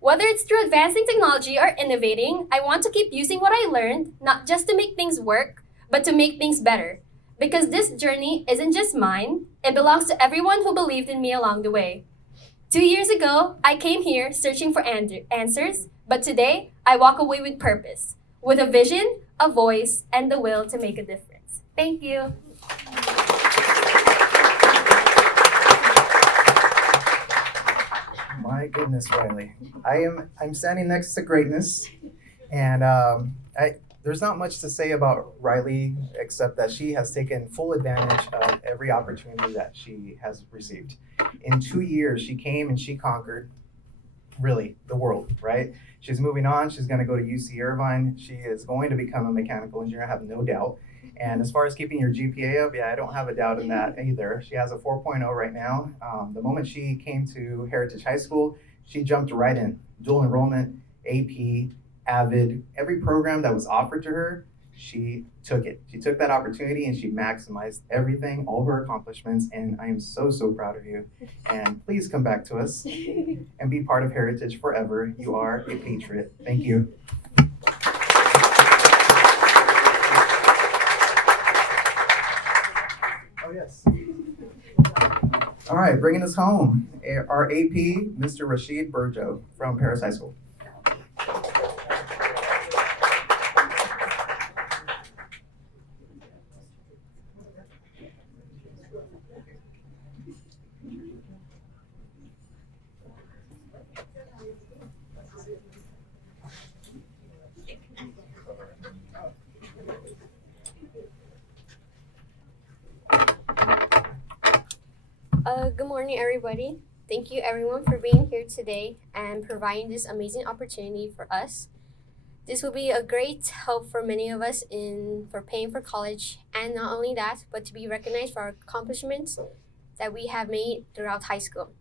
Whether it's through advancing technology or innovating, I want to keep using what I learned, not just to make things work, but to make things better. Because this journey isn't just mine, it belongs to everyone who believed in me along the way. 2 years ago, I came here searching for answers, but today, I walk away with purpose, with a vision, a voice, and the will to make a difference. Thank you. My goodness, Riley. I'm standing next to greatness, and there's not much to say about Riley except that she has taken full advantage of every opportunity that she has received. In 2 years, she came and she conquered, really, the world, right? She's moving on. She's going to go to UC Irvine. She is going to become a mechanical engineer, I have no doubt. And as far as keeping your GPA up, yeah, I don't have a doubt in that either. She has a 4.0 right now. The moment she came to Heritage High School, she jumped right in. Dual enrollment, AP, AVID, every program that was offered to her, she took it. She took that opportunity and she maximized everything, all of her accomplishments, and I am so, so proud of you. And please come back to us and be part of Heritage forever. You are a patriot. Thank you. Oh, yes. All right, bringing us home, our AP, Mr. Rashid Burjo from Paris High School. Good morning, everybody. Thank you, everyone, for being here today and providing this amazing opportunity for us. This will be a great help for many of us for paying for college, and not only that, but to be recognized for our accomplishments that we have made throughout high school.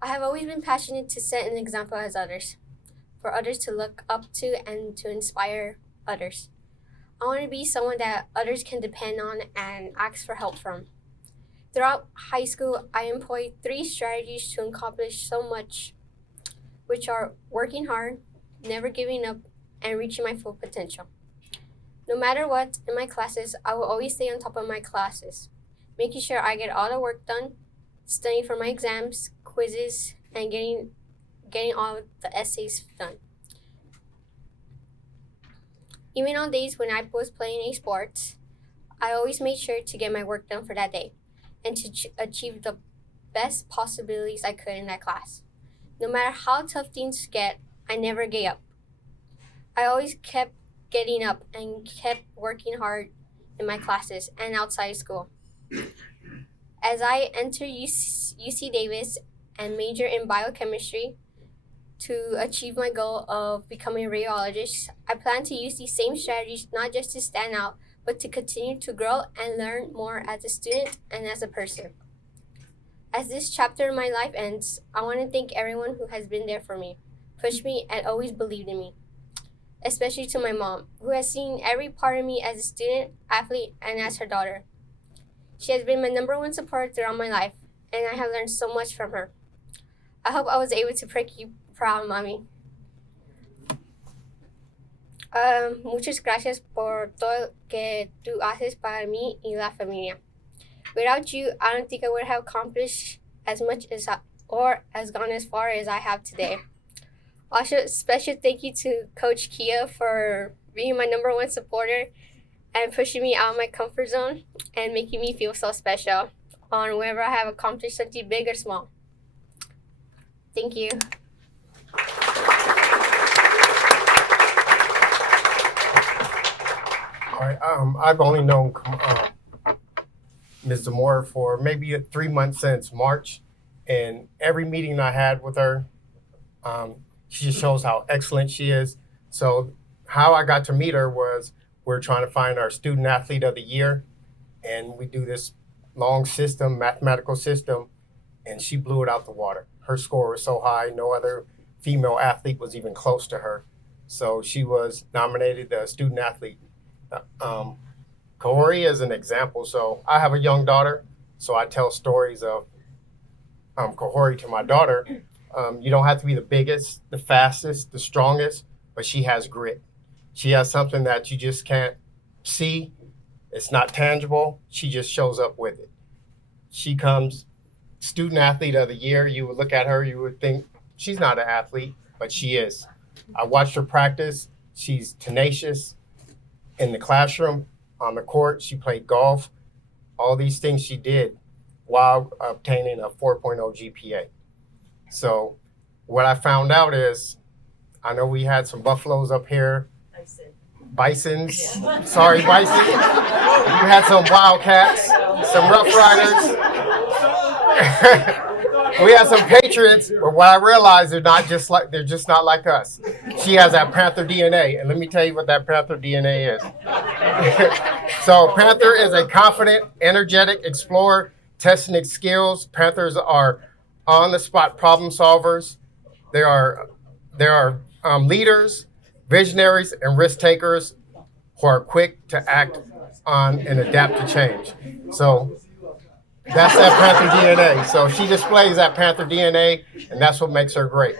I have always been passionate to set an example as others, for others to look up to and to inspire others. I want to be someone that others can depend on and ask for help from. Throughout high school, I employed 3 strategies to accomplish so much, which are working hard, never giving up, and reaching my full potential. No matter what, in my classes, I will always stay on top of my classes, making sure I get all the work done, studying for my exams, quizzes, and getting all of the essays done. Even on days when I was playing a sport, I always made sure to get my work done for that day and to achieve the best possibilities I could in that class. No matter how tough things get, I never gave up. I always kept getting up and kept working hard in my classes and outside school. As I enter UC Davis and major in biochemistry to achieve my goal of becoming a radiologist, I plan to use these same strategies not just to stand out, but to continue to grow and learn more as a student and as a person. As this chapter of my life ends, I want to thank everyone who has been there for me, pushed me, and always believed in me. Especially to my mom, who has seen every part of me as a student, athlete, and as her daughter. She has been my #1 supporter throughout my life, and I have learned so much from her. I hope I was able to make you proud, Mommy. Muchas gracias por todo que tú haces para mí y la familia. Without you, I don't think I would have accomplished as much or as gone as far as I have today. Also, special thank you to Coach Kia for being my #1 supporter and pushing me out of my comfort zone and making me feel so special on whenever I have accomplished something big or small. Thank you. All right, I've only known Ms. Zamora for maybe 3 months since March, and every meeting I had with her, she just shows how excellent she is. So how I got to meet her was we're trying to find our student athlete of the year, and we do this long system, mathematical system, and she blew it out the water. Her score was so high, no other female athlete was even close to her. So she was nominated the student athlete. Kahori is an example. So I have a young daughter, so I tell stories of Kahori to my daughter. You don't have to be the biggest, the fastest, the strongest, but she has grit. She has something that you just can't see. It's not tangible. She just shows up with it. She comes student athlete of the year. You would look at her, you would think she's not an athlete, but she is. I watched her practice. She's tenacious. In the classroom, on the court, she played golf. All these things she did while obtaining a 4.0 GPA. So what I found out is, I know we had some buffaloes up here. Bisons. Sorry, bison. We had some wildcats, some rough riders. We had some patriots, but what I realized they're just not like us. She has that Panther DNA, and let me tell you what that Panther DNA is. So Panther is a confident, energetic explorer, testing its skills. Panthers are on-the-spot problem solvers. They are leaders, visionaries, and risk takers. who are quick to act on and adapt to change. So that's that Panther DNA. So she displays that Panther DNA, and that's what makes her great.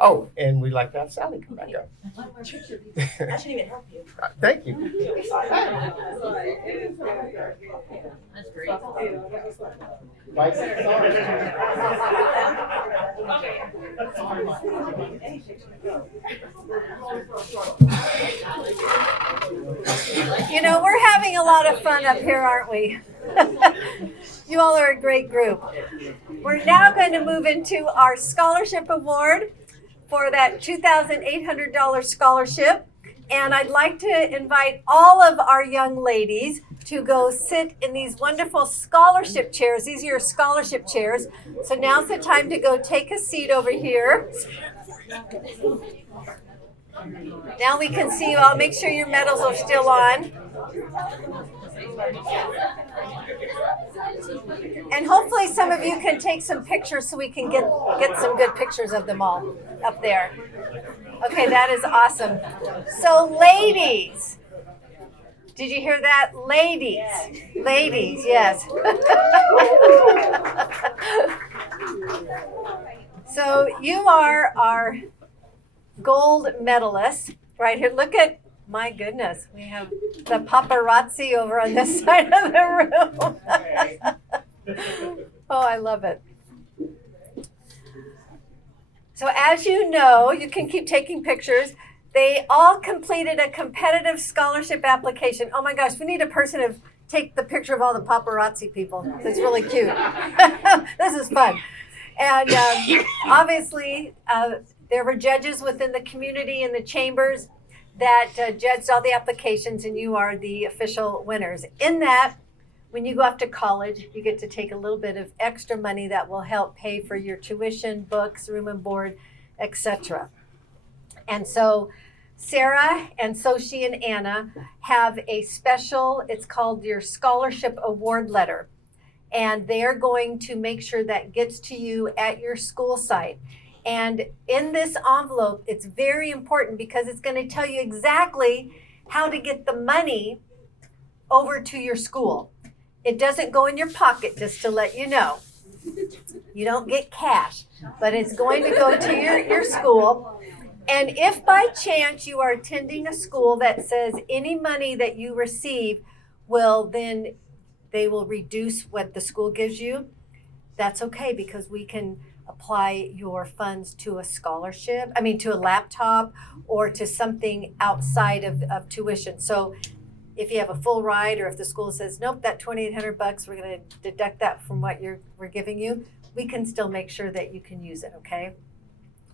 Oh, and we'd like to have Sally come back up. I shouldn't even help you. Thank you. That's great. You know, we're having a lot of fun up here, aren't we? You all are a great group. We're now going to move into our scholarship award for that $2,800 scholarship. And I'd like to invite all of our young ladies to go sit in these wonderful scholarship chairs. These are your scholarship chairs. So now's the time to go take a seat over here. Now we can see you all. Make sure your medals are still on. And hopefully some of you can take some pictures so we can get some good pictures of them all up there. Okay, that is awesome. So ladies, did you hear that? Ladies, ladies, yes. So you are our gold medalists right here. Look at, my goodness, we have the paparazzi over on this side of the room. Oh, I love it. So as you know, you can keep taking pictures. They all completed a competitive scholarship application. Oh my gosh, we need a person to take the picture of all the paparazzi people. It's really cute. This is fun. And obviously, there were judges within the community and the chambers that judged all the applications, and you are the official winners. In that, when you go off to college, you get to take a little bit of extra money that will help pay for your tuition, books, room and board, etc. And so Sarah and Soshi and Anna have a special, it's called your scholarship award letter. And they're going to make sure that gets to you at your school site. And in this envelope, it's very important because it's going to tell you exactly how to get the money over to your school. It doesn't go in your pocket, just to let you know. You don't get cash, but it's going to go to your school. And if by chance you are attending a school that says any money that you receive will then, they will reduce what the school gives you, that's okay because we can apply your funds to a scholarship, to a laptop or to something outside of tuition. So if you have a full ride or if the school says, nope, that $2,800, we're going to deduct that from what we're giving you, we can still make sure that you can use it, okay?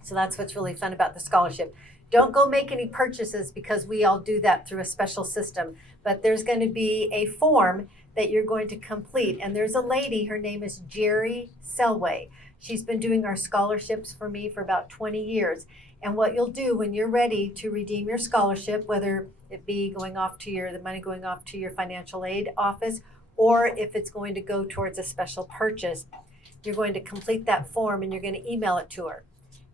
So that's what's really fun about the scholarship. Don't go make any purchases because we all do that through a special system. But there's going to be a form that you're going to complete. And there's a lady, her name is Jerry Selway. She's been doing our scholarships for me for about 20 years. And what you'll do when you're ready to redeem your scholarship, whether it be going off to the money going off to your financial aid office, or if it's going to go towards a special purchase, you're going to complete that form and you're going to email it to her.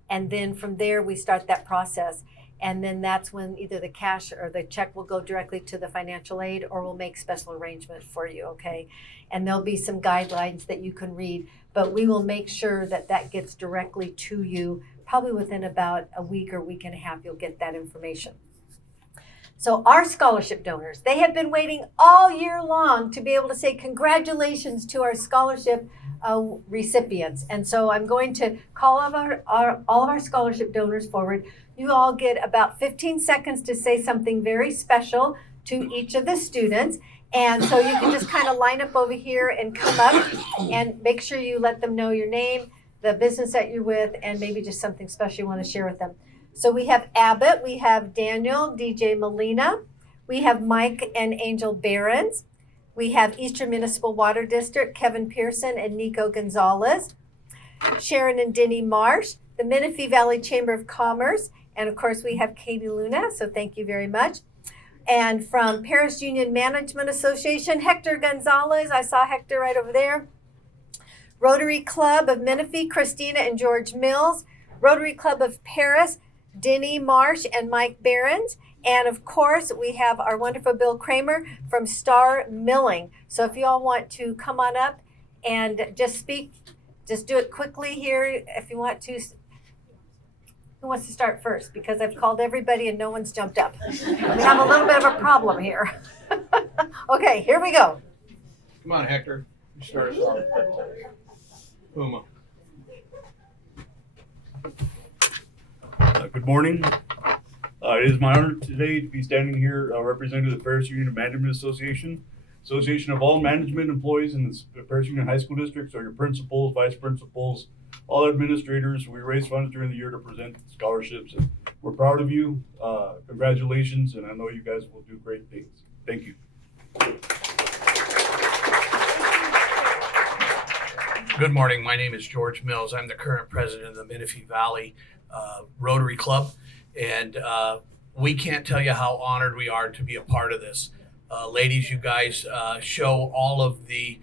And then from there, we start that process. And then that's when either the cash or the check will go directly to the financial aid or we'll make special arrangement for you, okay? And there'll be some guidelines that you can read, but we will make sure that that gets directly to you. Probably within about a week or week and a half, you'll get that information. So our scholarship donors, they have been waiting all year long to be able to say congratulations to our scholarship recipients. And so I'm going to call all of our scholarship donors forward. You all get about 15 seconds to say something very special to each of the students. And so you can just kind of line up over here and come up and make sure you let them know your name, the business that you're with, and maybe just something special you want to share with them. So we have Abbott, we have Daniel, DJ Molina, we have Mike and Angel Behrens, we have Eastern Municipal Water District, Kevin Pearson and Nico Gonzalez, Sharon and Denny Marsh, the Menifee Valley Chamber of Commerce, and of course we have Katie Luna, so thank you very much. And from Paris Union Management Association, Hector Gonzalez, I saw Hector right over there. Rotary Club of Menifee, Christina and George Mills. Rotary Club of Paris, Denny Marsh and Mike Behrens. And of course, we have our wonderful Bill Kramer from Star Milling. So if you all want to come on up and just speak, just do it quickly here if you want to. Who wants to start first? Because I've called everybody and no one's jumped up. We have a little bit of a problem here. Okay, here we go. Come on, Hector. You start us off. Puma. Good morning. It is my honor today to be standing here representing the Paris Union Management Association. Association of all management employees in the Paris Union High School District, so your principals, vice principals, all administrators. We raise funds during the year to present scholarships. And we're proud of you. Congratulations, and I know you guys will do great things. Thank you. Good morning. My name is George Mills. I'm the current president of the Menifee Valley Rotary Club, and we can't tell you how honored we are to be a part of this. Ladies, you guys show all of the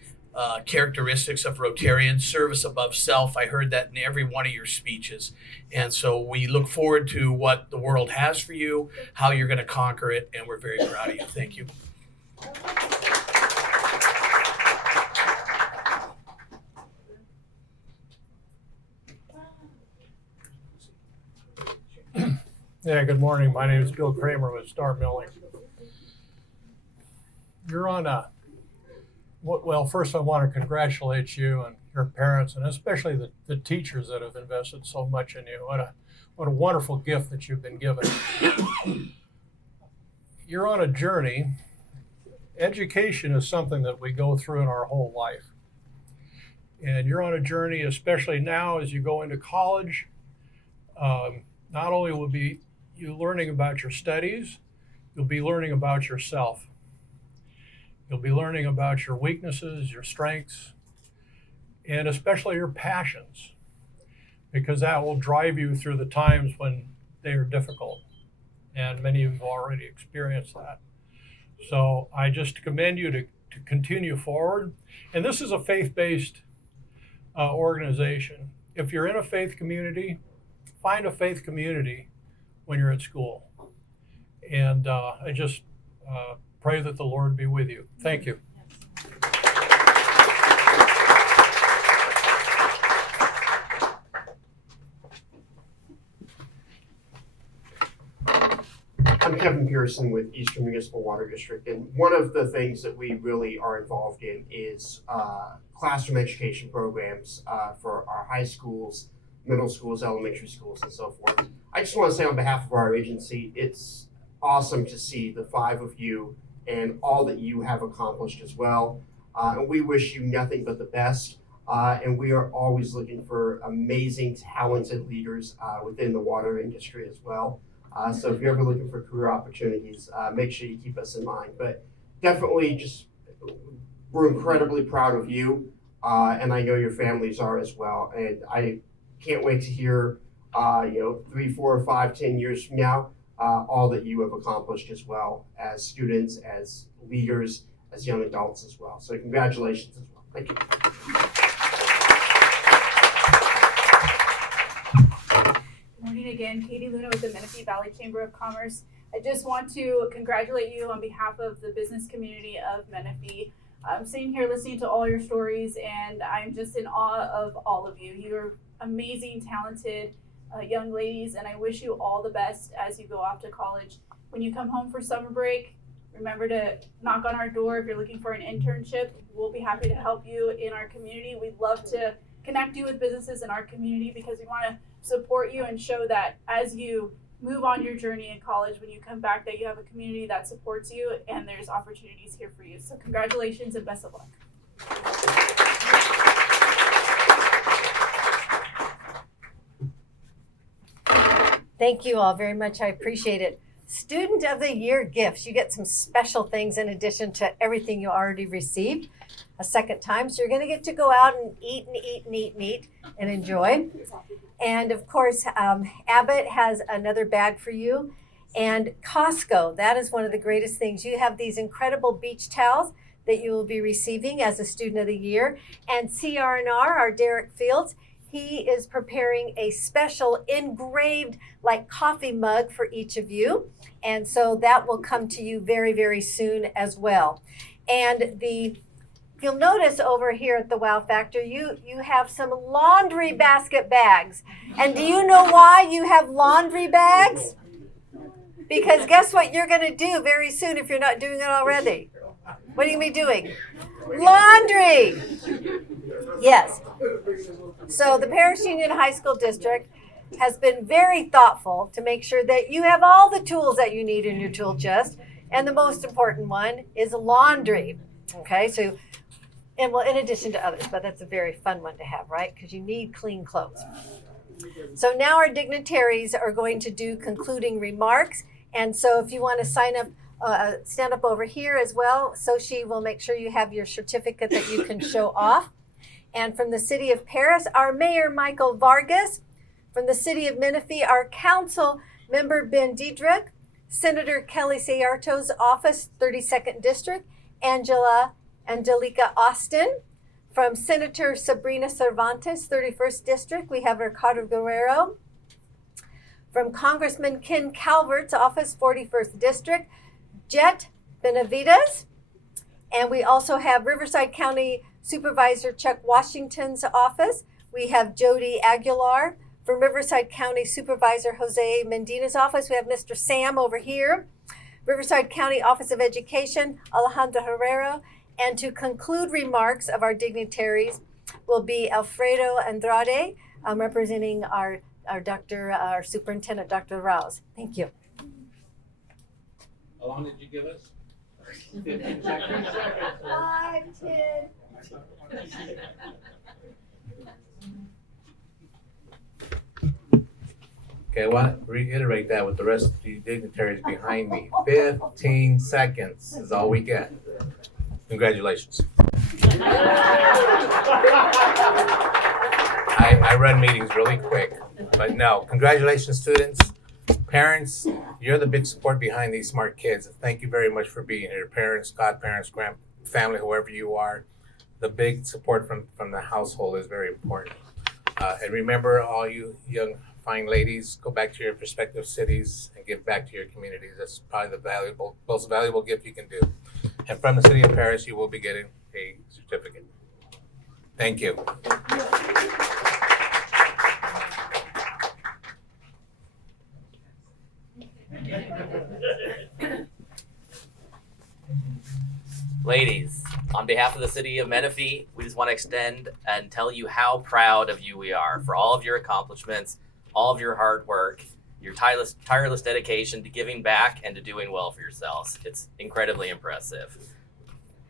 characteristics of Rotarians, service above self. I heard that in every one of your speeches. And so we look forward to what the world has for you, how you're going to conquer it, and we're very proud of you. Thank you. Yeah, good morning. My name is Bill Kramer with Star Milling. You're on a, well, first I want to congratulate you and your parents, and especially the teachers that have invested so much in you. What a wonderful gift that you've been given. You're on a journey. Education is something that we go through in our whole life. And you're on a journey, especially now as you go into college. Not only will be you learning about your studies, you'll be learning about yourself. You'll be learning about your weaknesses, your strengths, and especially your passions, because that will drive you through the times when they are difficult. And many of you have already experienced that. So I just commend you to continue forward. And this is a faith-based organization. If you're in a faith community, find a faith community when you're at school. And I just pray that the Lord be with you. Thank you. I'm Kevin Pearson with Eastern Municipal Water District, and one of the things that we really are involved in is classroom education programs for our high schools, middle schools, elementary schools, and so forth. I just want to say on behalf of our agency, it's awesome to see the 5 of you and all that you have accomplished as well. And we wish you nothing but the best. And we are always looking for amazing, talented leaders within the water industry as well. So if you're ever looking for career opportunities, make sure you keep us in mind. But definitely we're incredibly proud of you. And I know your families are as well. And I can't wait to hear, 3, 4, 5, 10 years from now, all that you have accomplished as well as students, as leaders, as young adults as well. So congratulations as well. Thank you. Good morning again, Katie Luna with the Menifee Valley Chamber of Commerce. I just want to congratulate you on behalf of the business community of Menifee. I'm sitting here listening to all your stories, and I'm just in awe of all of you. You're amazing, talented young ladies, and I wish you all the best as you go off to college. When you come home for summer break, remember to knock on our door if you're looking for an internship. We'll be happy to help you in our community. We'd love to connect you with businesses in our community because we want to support you and show that as you move on your journey in college, when you come back, that you have a community that supports you and there's opportunities here for you. So congratulations and best of luck. Thank you all very much. I appreciate it. Student of the Year gifts. You get some special things in addition to everything you already received a second time. So you're going to get to go out and eat and eat and eat and eat and enjoy. And of course, Abbott has another bag for you. And Costco, that is one of the greatest things. You have these incredible beach towels that you will be receiving as a Student of the Year. And CR&R, our Derek Fields, he is preparing a special engraved like coffee mug for each of you. And so that will come to you very, very soon as well. And you'll notice over here at the Wow Factor, you have some laundry basket bags. And do you know why you have laundry bags? Because guess what you're going to do very soon if you're not doing it already? What are you going to be doing? Laundry! Yes. So the Paris Union High School District has been very thoughtful to make sure that you have all the tools that you need in your tool chest. And the most important one is laundry. Okay, so, and well, in addition to others, but that's a very fun one to have, right? Because you need clean clothes. So now our dignitaries are going to do concluding remarks. And so if you want to sign up, stand up over here as well. Sochi will make sure you have your certificate that you can show off. And from the city of Paris, our Mayor Michael Vargas. From the city of Menifee, our council member Ben Diedrich. Senator Kelly Sayarto's office, 32nd District, Angelica Austin. From Senator Sabrina Cervantes, 31st District, we have Ricardo Guerrero. From Congressman Ken Calvert's office, 41st District, Jet Benavides. And we also have Riverside County Supervisor Chuck Washington's office. We have Jody Aguilar. From Riverside County Supervisor Jose Medina's office, we have Mr. Sam over here. Riverside County Office of Education, Alejandro Herrero. And to conclude remarks of our dignitaries will be Alfredo Andrade, representing our superintendent, Dr. Rouse. Thank you. How long did you give us? 15 seconds. 5, 10. Okay, I want to reiterate that with the rest of the dignitaries behind me. 15 seconds is all we get. Congratulations. I run meetings really quick, but no, congratulations, students. Parents, you're the big support behind these smart kids. Thank you very much for being here. Parents, godparents, family, whoever you are. The big support from the household is very important. And remember, all you young, fine ladies, go back to your respective cities and give back to your communities. That's probably the most valuable gift you can do. And from the city of Paris, you will be getting a certificate. Thank you. Ladies, on behalf of the city of Menifee, we just want to extend and tell you how proud of you we are for all of your accomplishments, all of your hard work, your tireless dedication to giving back and to doing well for yourselves. It's incredibly impressive.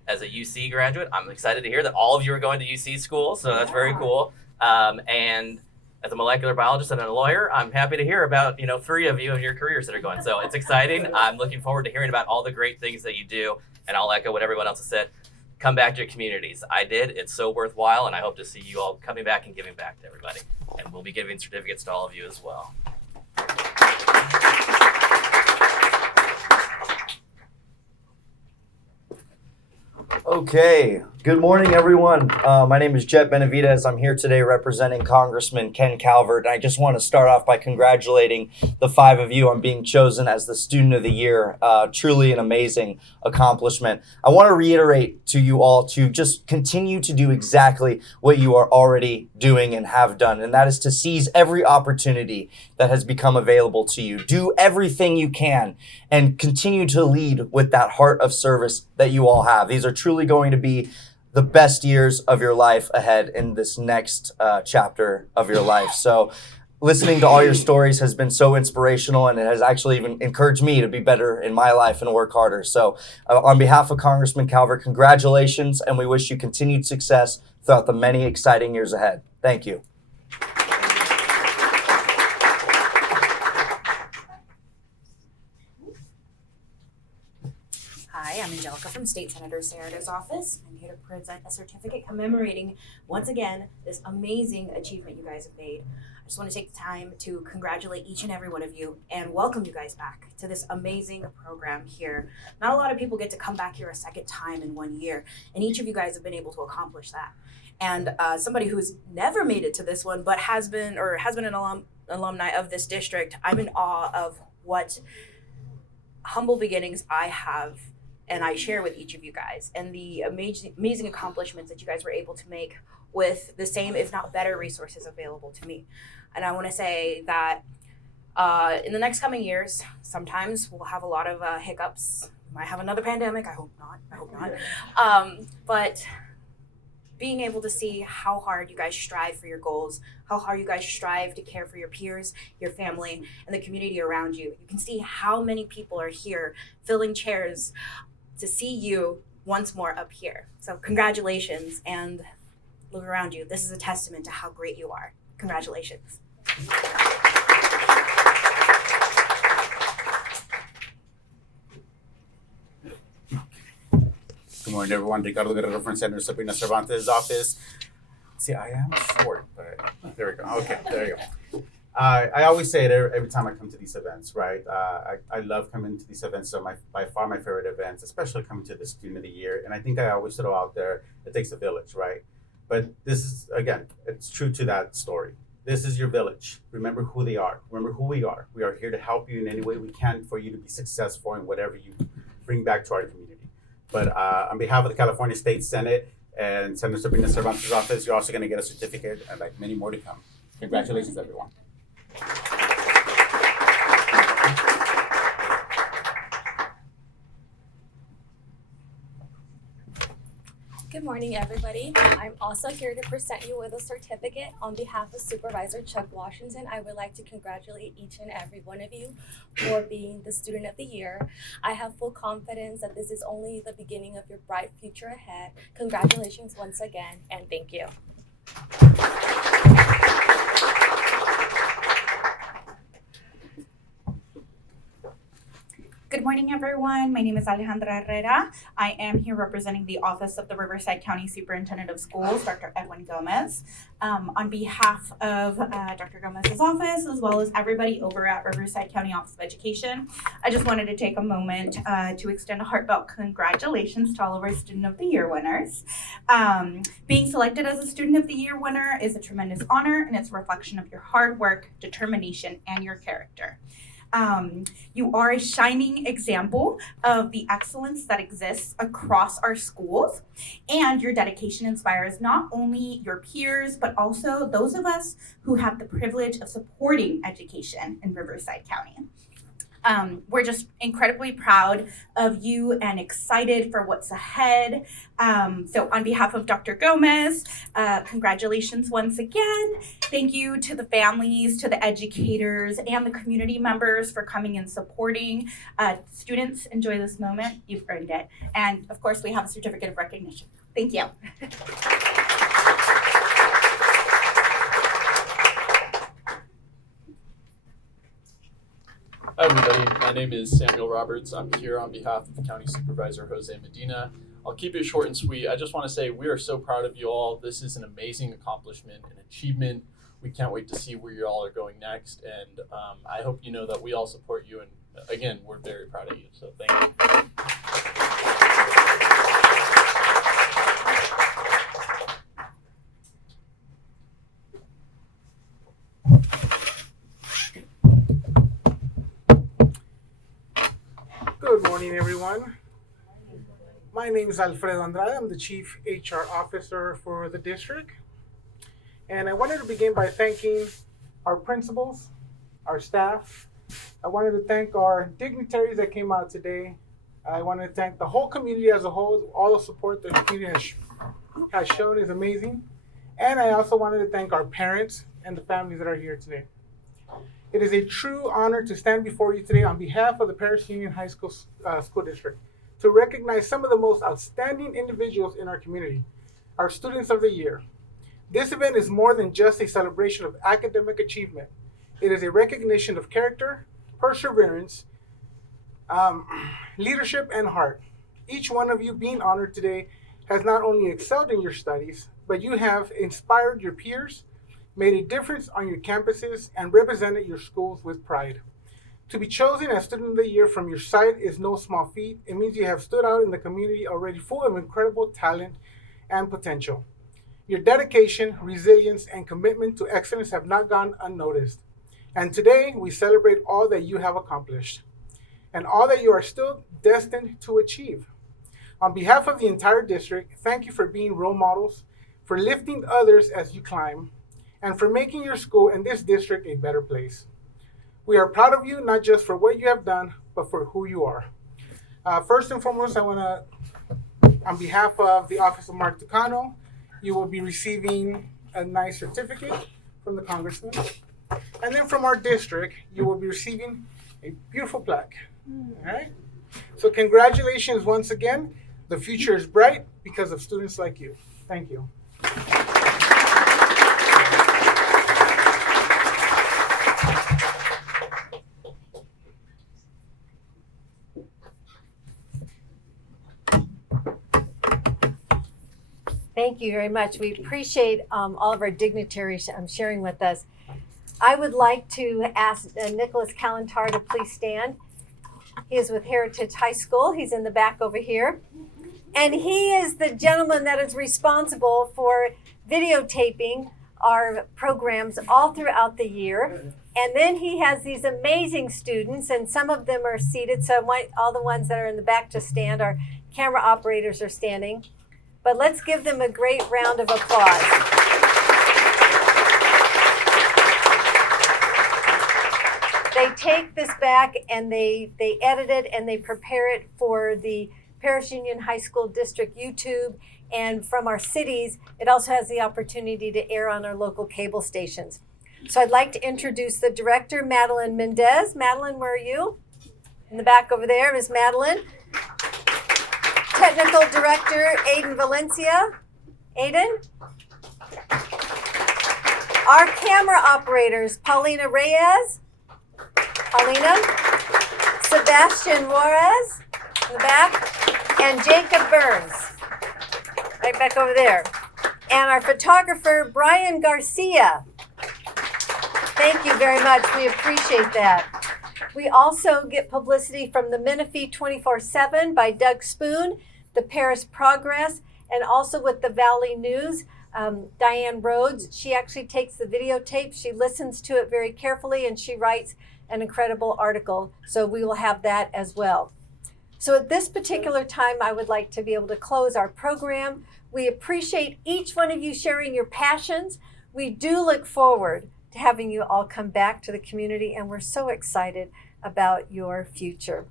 As a UC graduate, I'm excited to hear that all of you are going to UC school, so that's very cool. And as a molecular biologist and a lawyer, I'm happy to hear about 3 of you and your careers that are going. So it's exciting. I'm looking forward to hearing about all the great things that you do. And I'll echo what everyone else has said. Come back to your communities. I did. It's so worthwhile, and I hope to see you all coming back and giving back to everybody. And we'll be giving certificates to all of you as well. Okay, good morning, everyone. My name is Jet Benavides. I'm here today representing Congressman Ken Calvert. And I just want to start off by congratulating the 5 of you on being chosen as the Student of the Year. Truly an amazing accomplishment. I want to reiterate to you all to just continue to do exactly what you are already doing and have done, and that is to seize every opportunity that has become available to you. Do everything you can and continue to lead with that heart of service that you all have. These are truly going to be the best years of your life ahead in this next chapter of your life. So listening to all your stories has been so inspirational, and it has actually even encouraged me to be better in my life and work harder. So on behalf of Congressman Calvert, congratulations, and we wish you continued success throughout the many exciting years ahead. Thank you. Hi, I'm Angelica Bianca from State Senator Sarada's office. I'm here to present a certificate commemorating, once again, this amazing achievement you guys have made. I just want to take the time to congratulate each and every one of you and welcome you guys back to this amazing program here. Not a lot of people get to come back here a second time in 1 year, and each of you guys have been able to accomplish that. And somebody who's never made it to this one, but has been an alumni of this district, I'm in awe of what humble beginnings I have and I share with each of you guys, and the amazing accomplishments that you guys were able to make with the same, if not better, resources available to me. And I want to say that in the next coming years, sometimes we'll have a lot of hiccups. We might have another pandemic. I hope not. But being able to see how hard you guys strive for your goals, how hard you guys strive to care for your peers, your family, and the community around you. You can see how many people are here filling chairs to see you once more up here. So congratulations, and look around you. This is a testament to how great you are. Congratulations. Good morning, everyone. Ricardo Guerrero from Senator Sabrina Cervantes' office. See, I am short, but there we go. Okay, there you go. I always say it every time I come to these events, right? I love coming to these events. So by far my favorite events, especially coming to the Student of the Year. And I think I always throw out there, it takes a village, right? But this is, again, it's true to that story. This is your village. Remember who they are. Remember who we are. We are here to help you in any way we can for you to be successful in whatever you bring back to our community. But on behalf of the California State Senate and Senator Sabrina Cervantes' office, you're also going to get a certificate and like many more to come. Congratulations, everyone. Good morning, everybody. I'm also here to present you with a certificate. On behalf of Supervisor Chuck Washington, I would like to congratulate each and every one of you for being the Student of the Year. I have full confidence that this is only the beginning of your bright future ahead. Congratulations once again, and thank you. Good morning, everyone. My name is Alejandra Herrera. I am here representing the Office of the Riverside County Superintendent of Schools, Dr. Edwin Gomez. On behalf of Dr. Gomez's office, as well as everybody over at Riverside County Office of Education, I just wanted to take a moment to extend a heartfelt congratulations to all of our Student of the Year winners. Being selected as a Student of the Year winner is a tremendous honor, and it's a reflection of your hard work, determination, and your character. You are a shining example of the excellence that exists across our schools, and your dedication inspires not only your peers, but also those of us who have the privilege of supporting education in Riverside County. We're just incredibly proud of you and excited for what's ahead. So on behalf of Dr. Gomez, congratulations once again. Thank you to the families, to the educators, and the community members for coming and supporting. Students, enjoy this moment. You've earned it. And of course, we have a certificate of recognition. Thank you. Hi everybody, my name is Samuel Roberts. I'm here on behalf of County Supervisor Jose Medina. I'll keep it short and sweet. I just want to say we are so proud of you all. This is an amazing accomplishment and achievement. We can't wait to see where you all are going next, and I hope you know that we all support you, and again, we're very proud of you, so thank you. Good morning, everyone. My name is Alfredo Andrade. I'm the Chief HR Officer for the district. And I wanted to begin by thanking our principals, our staff. I wanted to thank our dignitaries that came out today. I wanted to thank the whole community as a whole. All the support the community has shown is amazing. And I also wanted to thank our parents and the families that are here today. It is a true honor to stand before you today on behalf of the Paris Union High School School District to recognize some of the most outstanding individuals in our community, our Students of the Year. This event is more than just a celebration of academic achievement. It is a recognition of character, perseverance, leadership, and heart. Each one of you being honored today has not only excelled in your studies, but you have inspired your peers, made a difference on your campuses, and represented your schools with pride. To be chosen as Student of the Year from your site is no small feat. It means you have stood out in the community already full of incredible talent and potential. Your dedication, resilience, and commitment to excellence have not gone unnoticed. And today, we celebrate all that you have accomplished and all that you are still destined to achieve. On behalf of the entire district, thank you for being role models, for lifting others as you climb, and for making your school and this district a better place. We are proud of you, not just for what you have done, but for who you are. First and foremost, I want to, on behalf of the Office of Mark Tucano, you will be receiving a nice certificate from the Congressman. And then from our district, you will be receiving a beautiful plaque. All right? So congratulations once again. The future is bright because of students like you. Thank you. Thank you very much. We appreciate all of our dignitaries sharing with us. I would like to ask Nicholas Kalantar to please stand. He is with Heritage High School. He's in the back over here. And he is the gentleman that is responsible for videotaping our programs all throughout the year. And then he has these amazing students, and some of them are seated. So I want all the ones that are in the back to stand. Our camera operators are standing. But let's give them a great round of applause. They take this back and they edit it and they prepare it for the Paris Union High School District YouTube. And from our cities, it also has the opportunity to air on our local cable stations. So I'd like to introduce the director, Madeline Mendez. Madeline, where are you? In the back over there is Madeline. Technical Director, Aiden Valencia. Aiden. Our camera operators, Paulina Reyes. Paulina. Sebastian Juarez in the back. And Jacob Burns. Right back over there. And our photographer, Brian Garcia. Thank you very much. We appreciate that. We also get publicity from the Menifee 24/7 by Doug Spoon, the Paris Progress, and also with the Valley News, Diane Rhodes. She actually takes the videotape, she listens to it very carefully, and she writes an incredible article. So we will have that as well. So at this particular time, I would like to be able to close our program. We appreciate each one of you sharing your passions. We do look forward to having you all come back to the community, and we're so excited about your future.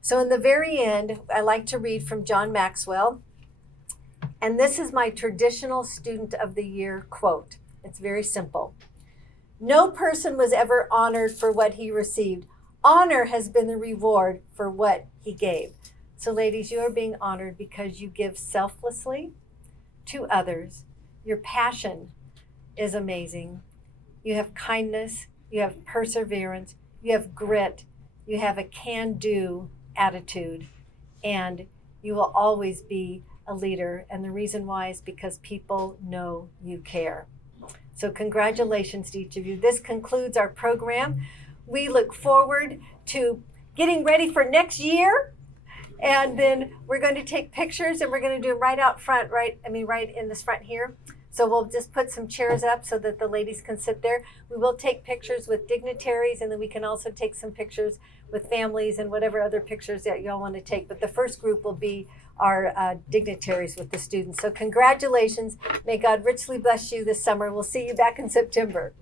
So in the very end, I like to read from John Maxwell, and this is my traditional Student of the Year quote. It's very simple. No person was ever honored for what he received. Honor has been the reward for what he gave. So ladies, you are being honored because you give selflessly to others. Your passion is amazing. You have kindness, you have perseverance, you have grit, you have a can-do attitude, and you will always be a leader. And the reason why is because people know you care. So congratulations to each of you. This concludes our program. We look forward to getting ready for next year. And then we're going to take pictures, and we're going to do them right out front, right in this front here. So we'll just put some chairs up so that the ladies can sit there. We will take pictures with dignitaries, and then we can also take some pictures with families and whatever other pictures that y'all want to take. But the first group will be our dignitaries with the students. So congratulations. May God richly bless you this summer. We'll see you back in September.